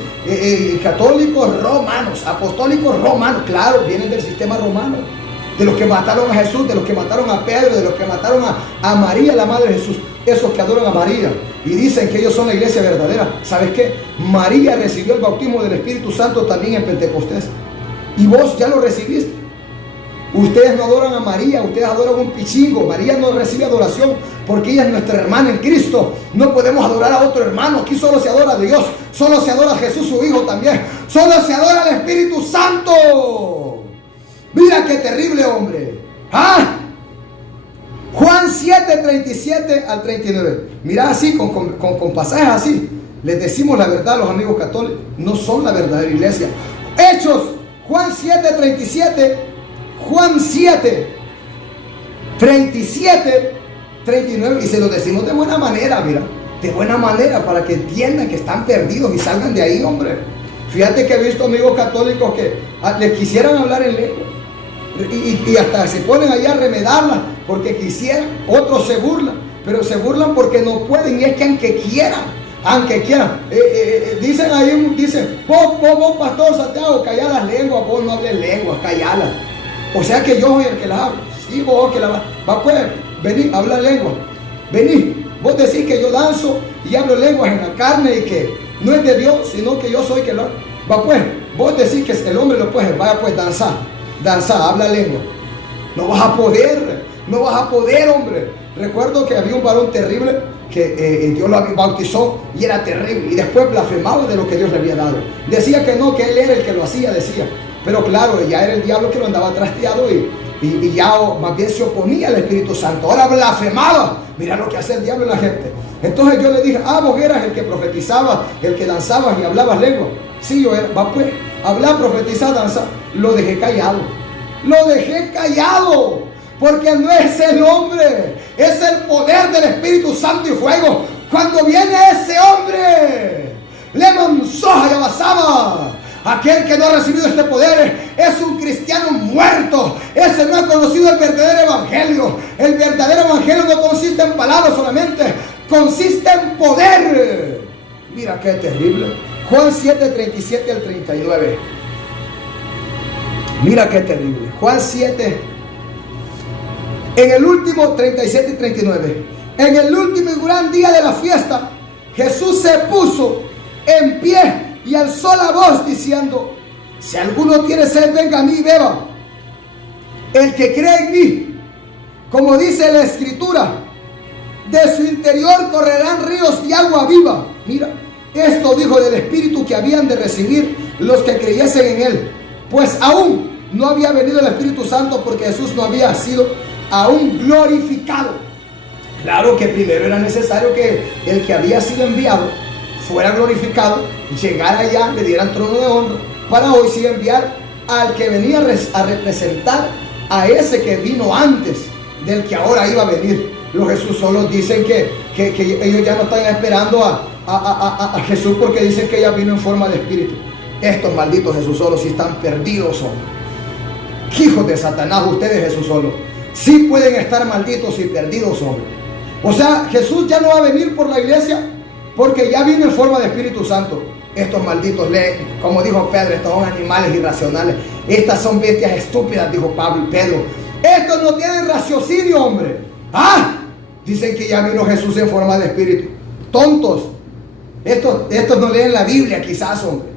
católicos romanos, apostólicos romanos. Claro, vienen del sistema romano. De los que mataron a Jesús, de los que mataron a Pedro, de los que mataron a María, la madre de Jesús. Esos que adoran a María y dicen que ellos son la iglesia verdadera. ¿Sabes qué? María recibió el bautismo del Espíritu Santo también en Pentecostés. Y vos ya lo recibiste. Ustedes no adoran a María, ustedes adoran un pichingo. María no recibe adoración porque ella es nuestra hermana en Cristo. No podemos adorar a otro hermano. Aquí solo se adora a Dios, solo se adora a Jesús su Hijo también, solo se adora al Espíritu Santo. Mira qué terrible, hombre. Juan 7, 37 al 39. Mira así, con pasajes así, les decimos la verdad a los amigos católicos. No son la verdadera iglesia. Hechos, Juan 7, 37. Juan 7, 37, 39, y se lo decimos de buena manera, mira, de buena manera, para que entiendan que están perdidos y salgan de ahí, hombre. Fíjate que he visto amigos católicos que les quisieran hablar en lengua y hasta se ponen ahí a remedarla porque quisieran. Otros se burlan, pero se burlan porque no pueden, y es que aunque quieran, dicen ahí, vos pastor Santiago, calla las lenguas, vos no hables lenguas, callalas. O sea que yo soy el que las hablo. Sí, vos que la va pues, vení, habla lengua. Vení, vos decís que yo danzo y hablo lenguas en la carne y que no es de Dios, sino que yo soy que lo va pues, vos decís que el hombre lo puede, vaya pues danzar, habla lengua. No vas a poder, hombre. Recuerdo que había un varón terrible que Dios lo bautizó y era terrible, y después blasfemaba de lo que Dios le había dado. Decía que no, que él era el que lo hacía, decía. Pero claro, ya era el diablo que lo andaba trasteado y ya más bien se oponía al Espíritu Santo. Ahora blasfemaba. Mira lo que hace el diablo en la gente. Entonces yo le dije, vos eras el que profetizaba, el que danzabas y hablabas lengua. Sí, yo era. Va pues, hablar, profetizar, danzar. Lo dejé callado. Porque no es el hombre, es el poder del Espíritu Santo y fuego. Cuando viene ese hombre, le mansoja y abasaba. Aquel que no ha recibido este poder es un cristiano muerto. Ese no ha conocido el verdadero evangelio. El verdadero evangelio no consiste en palabras solamente, consiste en poder. Mira qué terrible. Juan 7, 37 al 39. Mira qué terrible. Juan 7, en el último 37 y 39. En el último y gran día de la fiesta, Jesús se puso en pie y alzó la voz diciendo: si alguno tiene sed, venga a mí y beba. El que cree en mí, como dice la Escritura, de su interior correrán ríos de agua viva. Mira, esto dijo del Espíritu que habían de recibir los que creyesen en él, pues aún no había venido el Espíritu Santo, porque Jesús no había sido aún glorificado. Claro que primero era necesario que el que había sido enviado fuera glorificado, llegara allá, le dieran trono de honra, para hoy sí enviar al que venía a representar a ese que vino antes del que ahora iba a venir. Los Jesús solos dicen que ellos ya no están esperando a Jesús porque dicen que ella vino en forma de espíritu. Estos malditos Jesús solos sí están perdidos, hombre. Hijos de Satanás, ustedes Jesús solos sí pueden estar malditos y perdidos, hombre. O sea, Jesús ya no va a venir por la iglesia porque ya vino en forma de Espíritu Santo. Estos malditos, como dijo Pedro, estos son animales irracionales. Estas son bestias estúpidas, dijo Pedro. Estos no tienen raciocinio, hombre. Dicen que ya vino Jesús en forma de espíritu. Tontos. Estos no leen la Biblia quizás, hombre.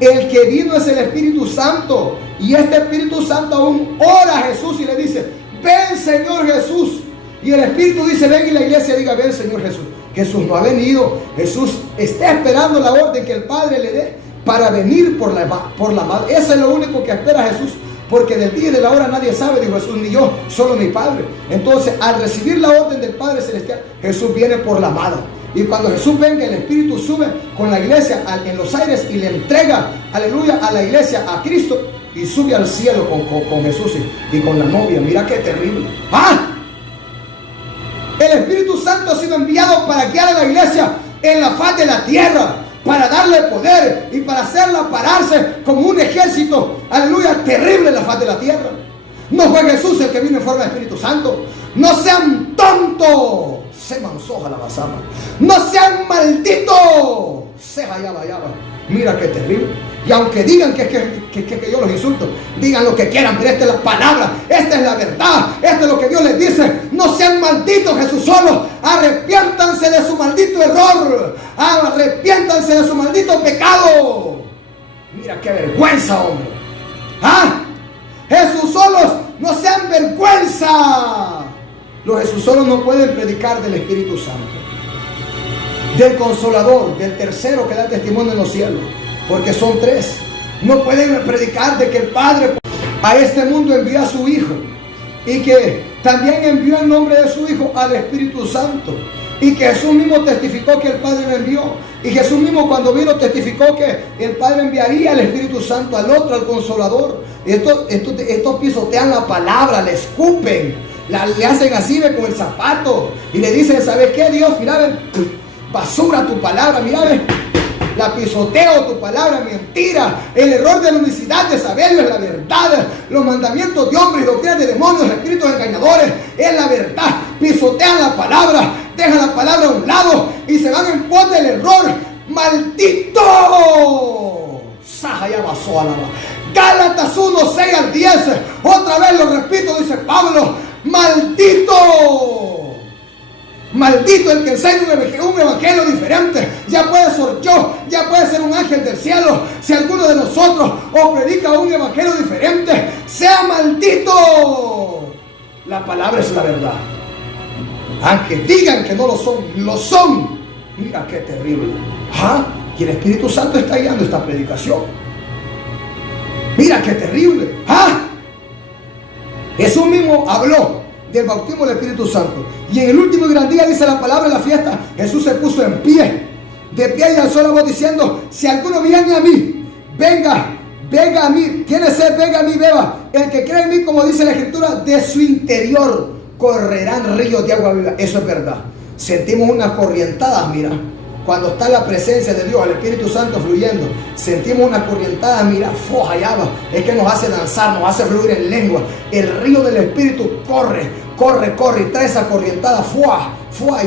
El que vino es el Espíritu Santo. Y este Espíritu Santo aún ora a Jesús y le dice: ven, Señor Jesús. Y el Espíritu dice: ven, y la iglesia diga: ven, Señor Jesús. Jesús no ha venido. Jesús está esperando la orden que el Padre le dé para venir por la madre. Eso es lo único que espera Jesús. Porque del día y de la hora nadie sabe, dijo Jesús, ni yo, solo mi Padre. Entonces, al recibir la orden del Padre Celestial, Jesús viene por la amada. Y cuando Jesús venga, el Espíritu sube con la iglesia en los aires y le entrega, aleluya, a la iglesia, a Cristo, y sube al cielo con Jesús y con la novia. Mira qué terrible. El Espíritu Santo ha sido enviado para guiar a la iglesia en la faz de la tierra, para darle poder y para hacerla pararse como un ejército, aleluya, terrible en la faz de la tierra. No fue Jesús el que vino en forma de Espíritu Santo. No sean tontos. Se mansoja la basama. No sean malditos. Se hallaba. Mira qué terrible. Y aunque digan que yo los insulto, digan lo que quieran, pero esta es la palabra, esta es la verdad, esto es lo que Dios les dice. No sean malditos, Jesús solo. Arrepiéntanse de su maldito error. Arrepiéntanse de su maldito pecado. Mira qué vergüenza, hombre. Jesús solos, no sean vergüenza. Los Jesús solos no pueden predicar del Espíritu Santo, del Consolador, del tercero que da testimonio en los cielos. Porque son tres. No pueden predicar de que el Padre a este mundo envió a su Hijo, y que también envió en nombre de su Hijo al Espíritu Santo, y que Jesús mismo testificó que el Padre lo envió, y Jesús mismo cuando vino testificó que el Padre enviaría al Espíritu Santo, al otro, al Consolador. Estos pisotean la palabra, le escupen, le hacen así con el zapato y le dicen: ¿sabes qué, Dios? Mira, basura tu palabra, mira, la pisoteo tu palabra, mentira. El error de la unicidad de Sabelio es la verdad. Los mandamientos de hombres y doctrinas de demonios, espíritus engañadores, es la verdad. Pisotean la palabra, dejan la palabra a un lado y se van en pos del error. ¡Maldito! Saja ya basó a la Gálatas 1, 6 al 10. Otra vez lo repito, dice Pablo: ¡maldito! Maldito el que enseña un evangelio diferente. Ya puede ser yo, ya puede ser un ángel del cielo. Si alguno de nosotros os predica un evangelio diferente, sea maldito. La palabra es la verdad. Aunque digan que no lo son, lo son. Mira qué terrible. Y el Espíritu Santo está guiando esta predicación. Mira qué terrible. Jesús mismo habló del bautismo del Espíritu Santo. Y en el último y gran día, dice la palabra en la fiesta, Jesús se puso en pie, de pie, y alzó la voz diciendo: si alguno viene a mí, venga a mí. Tiene sed, venga a mí, beba. El que cree en mí, como dice la Escritura, de su interior correrán ríos de agua viva. Eso es verdad. Sentimos unas corrientadas, mira. Cuando está la presencia de Dios, el Espíritu Santo fluyendo, sentimos una corrientada, mira, foja, ya va. Es que nos hace danzar, nos hace fluir en lengua. El río del Espíritu corre, y trae esa corrientada,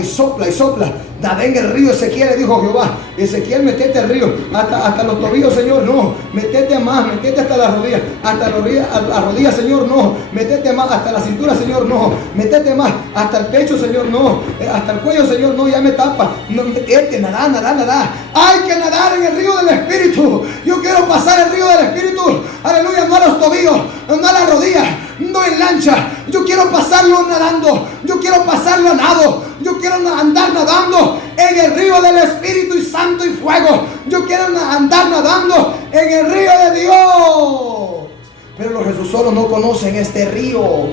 y sopla. Nada en el río, Ezequiel le dijo Jehová: Ezequiel, metete al río hasta los tobillos, Señor, no. Metete más, metete hasta las rodillas, las rodillas, Señor, no. Metete más hasta la cintura, Señor, no. Metete más hasta el pecho, Señor, no. Hasta el cuello, Señor, no, ya me tapa. No, metete, nada. Hay que nadar en el río del Espíritu. Yo quiero pasar el río del Espíritu, aleluya, no a los tobillos, no a las rodillas, no en lancha. Yo quiero pasarlo nadando, yo quiero pasarlo a nado, yo quiero andar nadando en el río del Espíritu y Santo y fuego. Yo quiero andar nadando en el río de Dios. Pero los Jesús solos no conocen este río.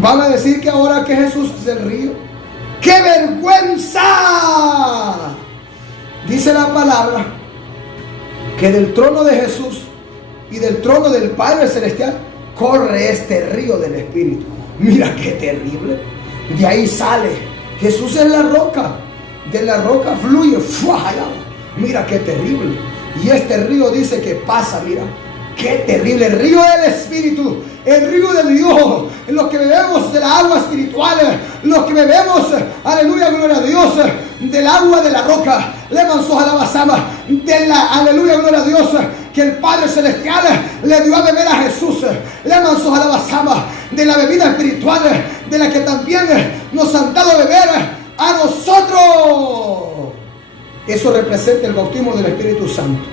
Van a decir que ahora que Jesús es el río. ¡Qué vergüenza! Dice la palabra que del trono de Jesús y del trono del Padre Celestial corre este río del Espíritu. Mira qué terrible. De ahí sale. Jesús es la roca. De la roca fluye. Mira qué terrible. Y este río dice que pasa, mira. Qué terrible. El río del Espíritu. El río de Dios. Los que bebemos de la agua espiritual. Los que bebemos, aleluya, gloria a Dios, del agua de la roca. Le manzó a la basama. De la, aleluya, gloria a Dios, que el Padre Celestial le dio a beber a Jesús. Le manzó a la basama. De la bebida espiritual. De la que también nos han dado a beber a nosotros. Eso representa el bautismo del Espíritu Santo.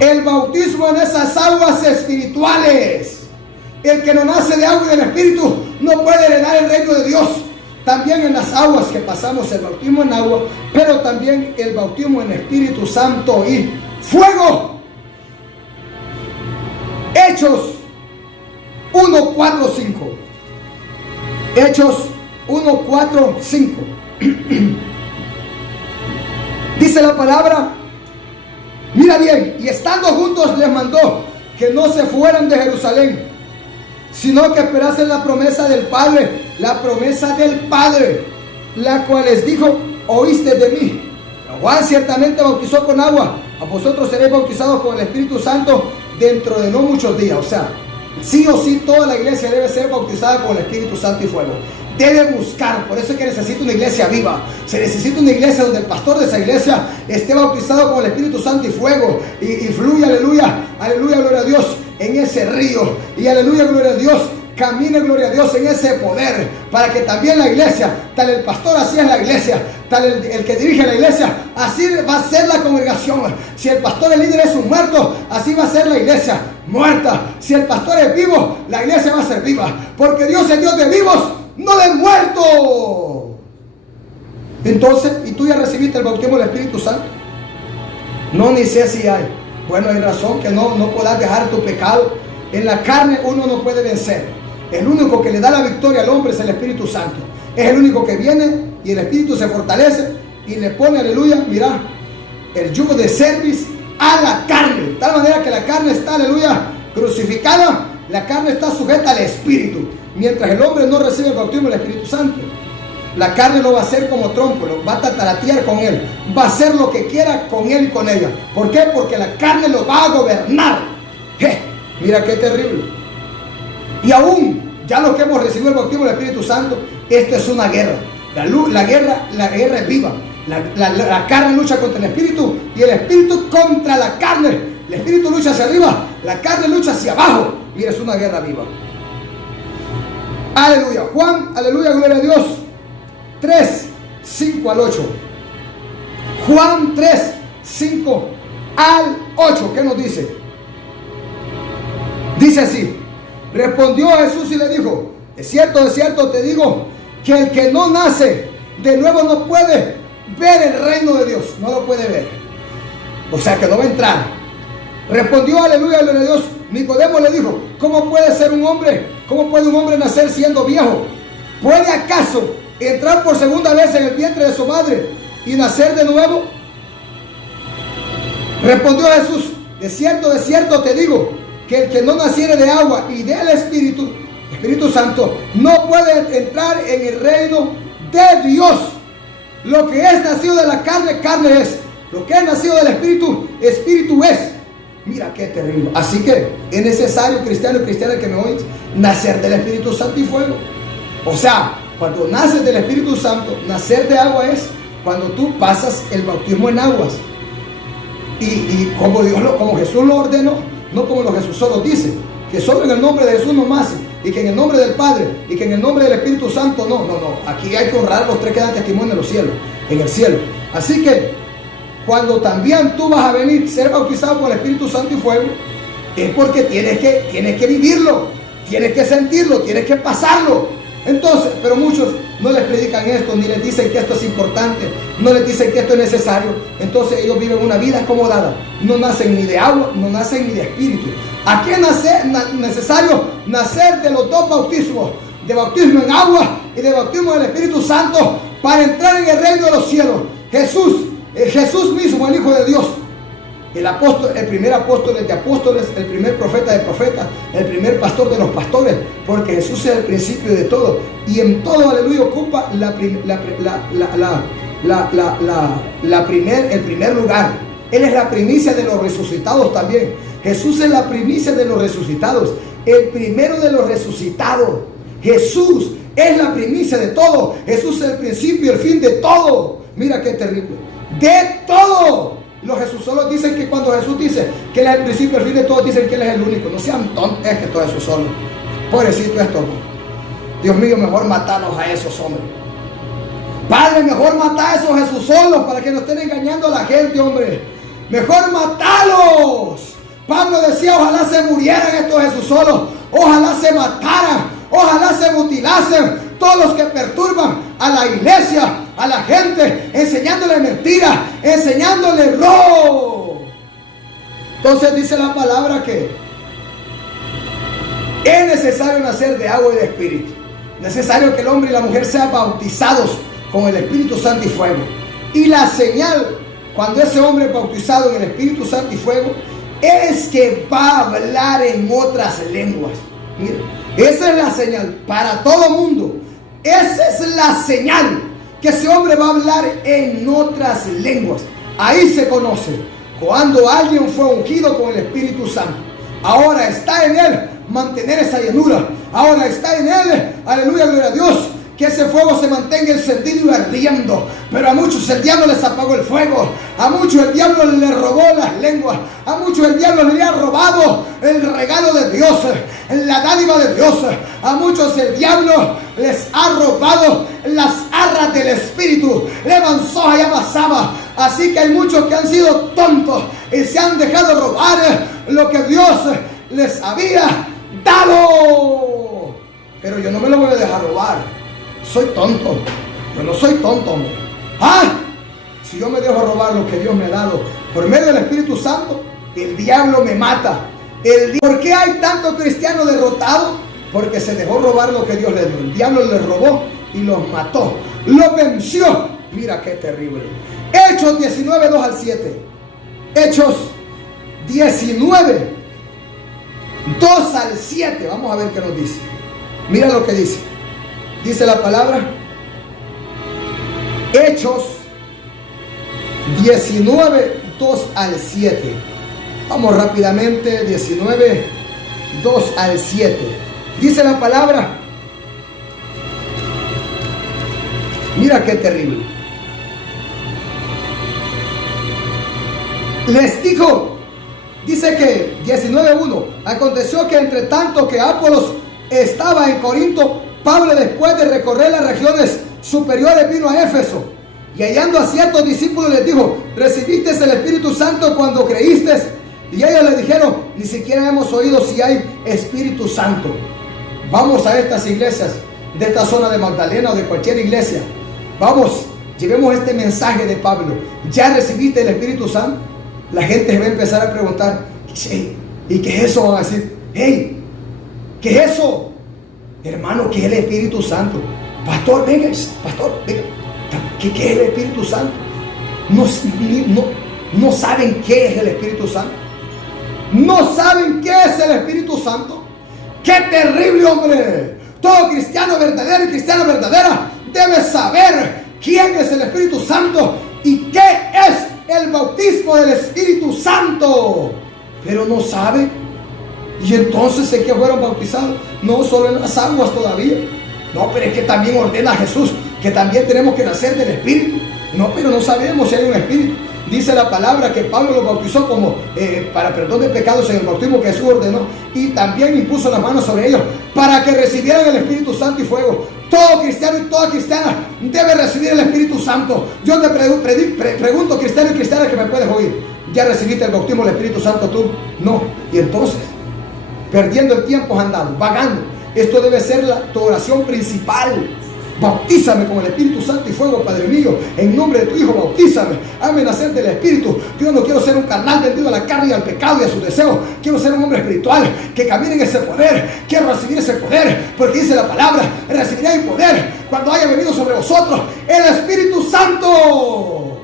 El bautismo en esas aguas espirituales. El que no nace de agua y del Espíritu no puede heredar el reino de Dios. También en las aguas que pasamos el bautismo en agua, pero también el bautismo en Espíritu Santo y fuego. Hechos 1, 4, 5. Hechos 1, 4, 5. Dice la palabra. Mira bien, y estando juntos les mandó que no se fueran de Jerusalén, sino que esperasen la promesa del Padre, la cual les dijo, oíste de mí. Juan ciertamente bautizó con agua, a vosotros seréis bautizados con el Espíritu Santo dentro de no muchos días. O sea, sí o sí toda la iglesia debe ser bautizada con el Espíritu Santo y fuego. Debe buscar, por eso es que necesita una iglesia viva. Se necesita una iglesia donde el pastor de esa iglesia esté bautizado con el Espíritu Santo y fuego. Y fluye, aleluya, aleluya, gloria a Dios, en ese río. Y aleluya, gloria a Dios, camine, gloria a Dios, en ese poder. Para que también la iglesia, tal el pastor, así es la iglesia. Tal el que dirige la iglesia, así va a ser la congregación. Si el pastor, el líder es un muerto, así va a ser la iglesia muerta. Si el pastor es vivo, la iglesia va a ser viva. Porque Dios es Dios de vivos, no de muerto. Entonces, ¿y tú ya recibiste el bautismo del Espíritu Santo? No, ni sé si hay. Bueno, hay razón que no puedas dejar tu pecado. En la carne uno no puede vencer. El único que le da la victoria al hombre es el Espíritu Santo. Es el único que viene y el Espíritu se fortalece y le pone, aleluya, mira, el yugo de cerviz a la carne. De tal manera que la carne está, aleluya, crucificada. La carne está sujeta al Espíritu. Mientras el hombre no recibe el bautismo del Espíritu Santo, la carne lo va a hacer como trompo, lo va a tataratear con él, va a hacer lo que quiera con él y con ella. ¿Por qué? Porque la carne lo va a gobernar. Mira qué terrible. Y aún, ya los que hemos recibido el bautismo del Espíritu Santo, esto es una guerra. La guerra es viva. La carne lucha contra el Espíritu y el Espíritu contra la carne. El Espíritu lucha hacia arriba, la carne lucha hacia abajo. Mira, es una guerra viva. Aleluya. Juan, aleluya, gloria a Dios. 3, 5 al 8. Juan 3, 5 al 8. ¿Qué nos dice? Dice así. Respondió Jesús y le dijo, de cierto te digo, que el que no nace de nuevo no puede ver el reino de Dios. No lo puede ver. O sea que no va a entrar. Respondió, aleluya, gloria a Dios. Nicodemo le dijo, ¿cómo puede un hombre nacer siendo viejo? ¿Puede acaso entrar por segunda vez en el vientre de su madre y nacer de nuevo? Respondió Jesús, de cierto te digo, que el que no naciere de agua y del Espíritu Santo, no puede entrar en el reino de Dios. Lo que es nacido de la carne, carne es. Lo que es nacido del Espíritu, Espíritu es. Mira qué terrible. Así que es necesario, cristiano y cristiana que me oyes, nacer del Espíritu Santo y fuego. O sea, cuando naces del Espíritu Santo, nacer de agua es cuando tú pasas el bautismo en aguas. Y como Jesús lo ordenó, no como lo Jesús solo dice, que solo en el nombre de Jesús nomás, y que en el nombre del Padre, y que en el nombre del Espíritu Santo, no. Aquí hay que honrar los tres que dan testimonio en el cielo. Así que, cuando también tú vas a venir, ser bautizado por el Espíritu Santo y fuego, es porque tienes que vivirlo, tienes que sentirlo, tienes que pasarlo. Entonces, pero muchos no les predican esto, ni les dicen que esto es importante, no les dicen que esto es necesario. Entonces ellos viven una vida acomodada, no nacen ni de agua, no nacen ni de espíritu. Aquí es necesario nacer de los dos bautismos, de bautismo en agua y de bautismo del Espíritu Santo, para entrar en el reino de los cielos. Jesús mismo, el Hijo de Dios, el primer apóstol de apóstoles, el primer profeta de profetas, el primer pastor de los pastores, porque Jesús es el principio de todo, y en todo, aleluya, ocupa el primer lugar. Él es la primicia de los resucitados también. Jesús es la primicia de los resucitados, el primero de los resucitados. Jesús es la primicia de todo. Jesús es el principio y el fin de todo. Mira qué terrible. De todo. Los Jesús solos dicen que cuando Jesús dice que Él es el principio y el fin de todo, dicen que Él es el único. No sean tontos, es que todo Jesús solo. Pobrecito esto. Dios mío, mejor matarnos a esos hombres. Padre, mejor matar a esos Jesús solos para que no estén engañando a la gente, hombre. Mejor matarlos. Pablo decía, ojalá se murieran estos Jesús solos. Ojalá se mataran. Ojalá se mutilasen todos los que perturban a la iglesia, a la gente, enseñándole mentiras, enseñándole robo. Entonces dice la palabra que es necesario nacer de agua y de espíritu. Necesario que el hombre y la mujer sean bautizados con el Espíritu Santo y fuego. Y la señal, cuando ese hombre es bautizado en el Espíritu Santo y fuego, es que va a hablar en otras lenguas. Mira, esa es la señal para todo mundo. Esa es la señal, que ese hombre va a hablar en otras lenguas. Ahí se conoce cuando alguien fue ungido con el Espíritu Santo. Ahora está en él mantener esa llenura. Ahora está en él, aleluya, gloria a Dios, que ese fuego se mantenga encendido y ardiendo. Pero a muchos el diablo les apagó el fuego. A muchos el diablo les robó las lenguas. A muchos el diablo le ha robado el regalo de Dios, la dádiva de Dios. A muchos el diablo les ha robado las arras del Espíritu. Le manzó y amasaba. Así que hay muchos que han sido tontos y se han dejado robar lo que Dios les había dado. Pero yo no me lo voy a dejar robar. Soy tonto. Yo no soy tonto, hombre. Si yo me dejo robar lo que Dios me ha dado por medio del Espíritu Santo, el diablo me mata. ¿Por qué hay tantos cristianos derrotados? Porque se dejó robar lo que Dios le dio. El diablo les robó y los mató. Los venció. Mira qué terrible. Hechos 19, 2 al 7. Hechos 19, 2 al 7. Vamos a ver qué nos dice. Mira lo que dice. Dice la palabra. Hechos 19, 2 al 7. Vamos rápidamente. 19, 2 al 7. Dice la palabra. Mira qué terrible. Les dijo, dice que 19:1, aconteció que entre tanto que Apolos estaba en Corinto, Pablo, después de recorrer las regiones superiores, vino a Éfeso, y hallando a ciertos discípulos les dijo, ¿recibiste el Espíritu Santo cuando creíste? Y ellos le dijeron, ni siquiera hemos oído si hay Espíritu Santo. Vamos a estas iglesias de esta zona de Magdalena o de cualquier iglesia. Vamos, llevemos este mensaje de Pablo. ¿Ya recibiste el Espíritu Santo? La gente se va a empezar a preguntar, ¿y qué es eso? Van a decir, hey, ¿qué es eso? Hermano, ¿qué es el Espíritu Santo? Pastor, venga, ¿qué es el Espíritu Santo? No saben qué es el Espíritu Santo. No saben qué es el Espíritu Santo. ¡Qué terrible, hombre! Todo cristiano verdadero y cristiana verdadera debe saber quién es el Espíritu Santo y qué es el bautismo del Espíritu Santo. Pero no sabe. Y entonces ¿en qué fueron bautizados? No solo en las aguas todavía. No, pero es que también ordena Jesús que también tenemos que nacer del Espíritu. No, pero no sabemos si hay un Espíritu. Dice la palabra que Pablo los bautizó como para perdón de pecados en el bautismo que Jesús ordenó, y también impuso las manos sobre ellos para que recibieran el Espíritu Santo y fuego. Todo cristiano y toda cristiana debe recibir el Espíritu Santo. Yo te pregunto, cristiano y cristiana que me puedes oír, ¿ya recibiste el bautismo del Espíritu Santo tú? No. Y entonces, perdiendo el tiempo andando, vagando. Esto debe ser tu oración principal. Bautízame con el Espíritu Santo y fuego, Padre mío, en nombre de tu Hijo, bautízame, hazme nacer del Espíritu. Yo no quiero ser un carnal vendido a la carne y al pecado y a sus deseos. Quiero ser un hombre espiritual que camine en ese poder. Quiero recibir ese poder, porque dice la palabra, recibiréis poder cuando haya venido sobre vosotros el Espíritu Santo.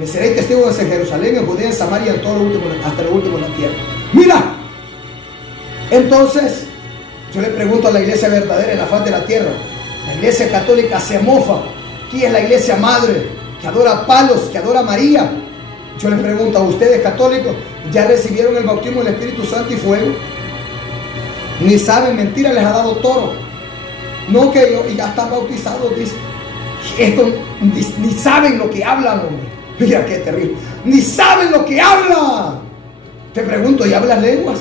Me seréis testigos en Jerusalén, en Judea, en Samaria, en todo lo último, hasta lo último de la tierra. Mira, entonces yo le pregunto a la iglesia verdadera en la faz de la tierra. La iglesia católica se mofa. ¿Quién es la iglesia madre que adora palos, que adora a María? Yo les pregunto a ustedes católicos, ¿ya recibieron el bautismo del Espíritu Santo y fuego? Ni saben, mentira les ha dado toro. No que yo, y ya están bautizados, dice. Esto, ni saben lo que hablan, hombre. Mira qué terrible. Ni saben lo que hablan. Te pregunto, ¿ya hablas lenguas?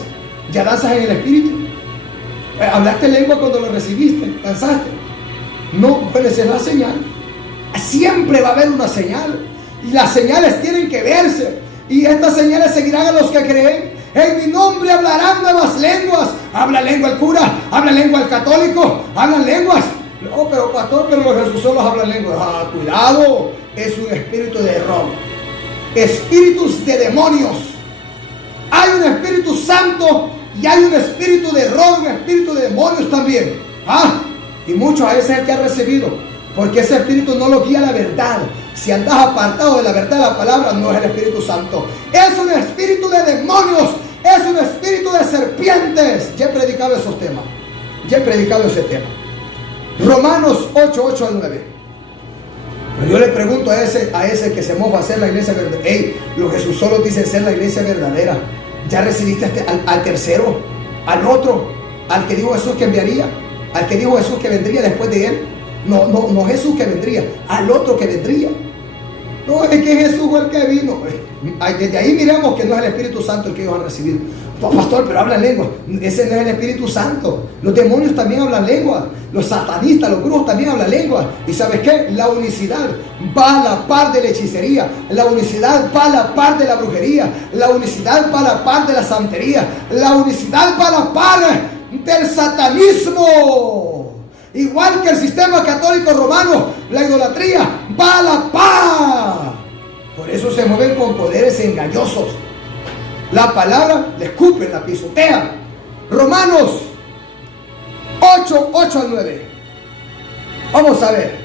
¿Ya danzas en el Espíritu? ¿Hablaste lengua cuando lo recibiste? ¿Danzaste? No, pues esa es la señal. Siempre va a haber una señal. Y las señales tienen que verse. Y estas señales seguirán a los que creen. En mi nombre hablarán nuevas lenguas. Habla lengua el cura, habla lengua el católico, hablan lenguas. No, pero pastor, pero los Jesús solos hablan lenguas. Cuidado, es un espíritu de error. Espíritus de demonios. Hay un Espíritu Santo y hay un espíritu de error, un espíritu de demonios también. Y muchos a ese es el que ha recibido, porque ese espíritu no lo guía a la verdad. Si andas apartado de la verdad, la palabra no es el Espíritu Santo. Es un espíritu de demonios. Es un espíritu de serpientes. Ya he predicado esos temas. Ya he predicado ese tema. Romanos 8, 8 al 9. Pero yo le pregunto a ese que se mofa a ser la iglesia verdadera. Los Jesús solo dicen ser la iglesia verdadera. ¿Ya recibiste al tercero? ¿Al otro? ¿Al que dijo Jesús que enviaría? ¿Al que dijo Jesús que vendría después de él? No Jesús que vendría, al otro que vendría. No, es que Jesús fue el que vino. Desde ahí miramos que no es el Espíritu Santo el que ellos han recibido. No, pastor, pero hablan lengua. Ese no es el Espíritu Santo. Los demonios también hablan lengua. Los satanistas, los brujos también hablan lengua. ¿Y sabes qué? La unicidad va a la par de la hechicería. La unicidad va a la par de la brujería. La unicidad va a la par de la santería. La unicidad va a la par del satanismo. Igual que el sistema católico romano, la idolatría va a la par. Por eso se mueven con poderes engañosos. La palabra le escupen, la pisotean. Romanos 8, 8 al 9. Vamos a ver.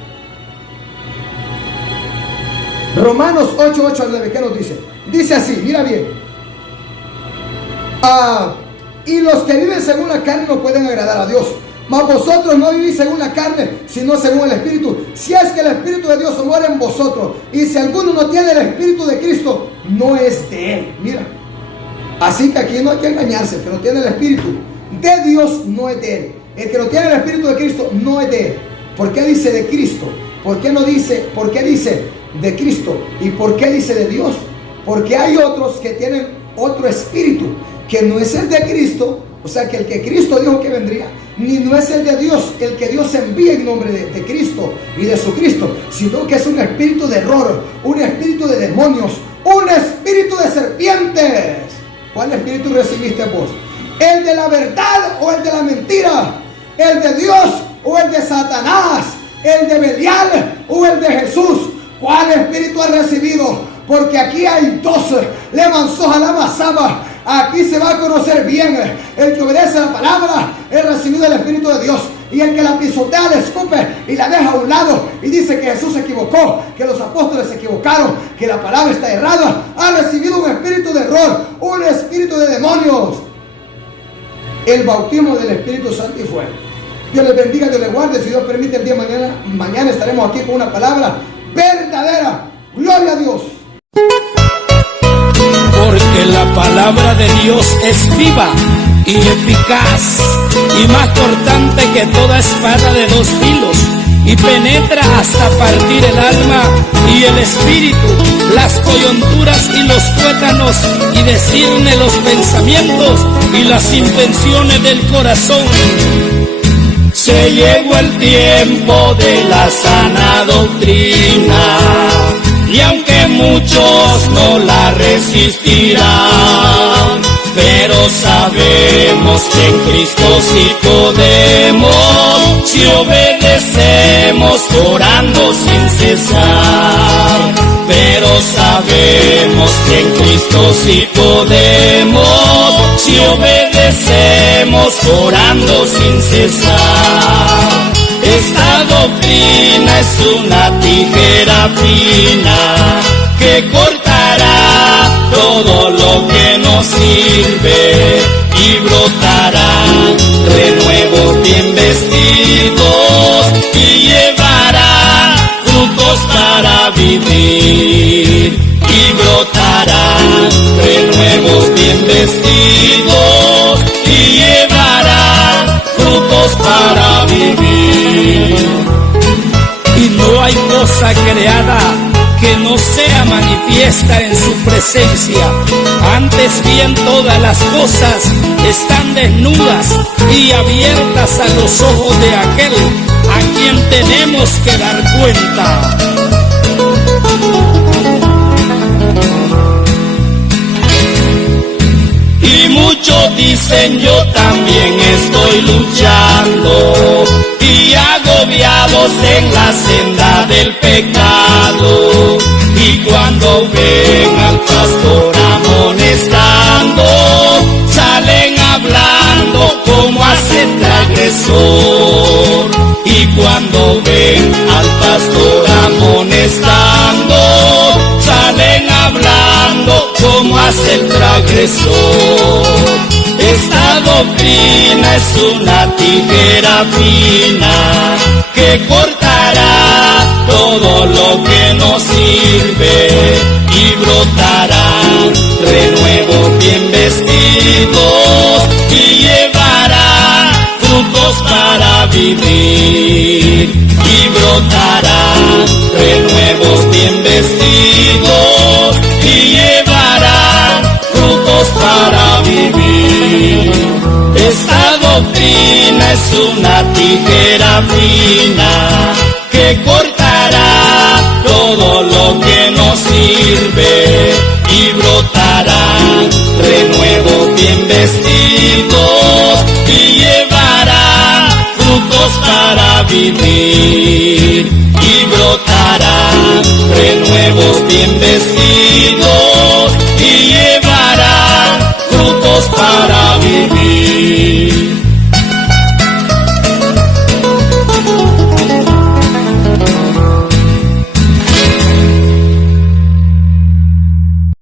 Romanos 8, 8 al 9. ¿Qué nos dice? Dice así, mira bien. Y los que viven según la carne no pueden agradar a Dios. Mas vosotros no vivís según la carne, sino según el Espíritu. Si es que el Espíritu de Dios mora en vosotros. Y si alguno no tiene el Espíritu de Cristo, no es de él. Mira. Así que aquí no hay que engañarse. El que no tiene el Espíritu de Dios no es de él. El que no tiene el Espíritu de Cristo no es de él. ¿Por qué dice de Cristo? ¿Por qué no dice? ¿Por qué dice de Cristo? ¿Y por qué dice de Dios? Porque hay otros que tienen otro espíritu que no es el de Cristo. O sea que el que Cristo dijo que vendría, ni no es el de Dios, el que Dios envía en nombre de Cristo y de su Cristo, sino que es un espíritu de error, un espíritu de demonios, un espíritu de serpientes. ¿Cuál espíritu recibiste vos? ¿El de la verdad o el de la mentira? ¿El de Dios o el de Satanás? ¿El de Belial o el de Jesús? ¿Cuál espíritu has recibido? Porque aquí hay dos. Levanzó a la masaba. Aquí se va a conocer bien. El que obedece la palabra es recibido el Espíritu de Dios. Y el que la pisotea, la escupe y la deja a un lado y dice que Jesús se equivocó, que los apóstoles se equivocaron, que la palabra está errada, ha recibido un espíritu de error, un espíritu de demonios. El bautismo del Espíritu Santo y fuego. Dios les bendiga, Dios les guarde. Si Dios permite, el día de mañana estaremos aquí con una palabra verdadera. Gloria a Dios. Porque la palabra de Dios es viva y eficaz y más cortante que toda espada de dos filos, y penetra hasta partir el alma y el espíritu, las coyunturas y los tuétanos, y discierne los pensamientos y las intenciones del corazón. Se llegó el tiempo de la sana doctrina, y aunque muchos no la resistirán, pero sabemos que en Cristo sí podemos, si obedecemos orando sin cesar. Pero sabemos que en Cristo sí podemos, si obedecemos orando sin cesar. Esta doctrina es una tijera fina que cortará todo lo que nos sirve y brotará renuevos bien vestidos y llevará frutos para vivir. Y brotará renuevos bien vestidos y llevará frutos para vivir. Y no hay cosa creada que no sea manifiesta en su presencia. Antes bien todas las cosas están desnudas y abiertas a los ojos de aquel a quien tenemos que dar cuenta. Y muchos dicen yo también estoy luchando y agobiados en la senda del pecado. Y cuando ven al pastor amonestando, salen hablando como hace transgresor. Y cuando ven al pastor amonestando, salen hablando como hace el transgresor. Esta doctrina es una tijera fina que cortará todo lo que nos sirve y brotará renuevos bien vestidos y llevará frutos para vivir. Y brotará renuevos bien vestidos y llevará frutos para vivir. Esta doctrina es una tijera fina que cortará todo lo que nos sirve y brotará renuevos bien vestidos y llevará frutos para vivir. Y brotará renuevos bien vestidos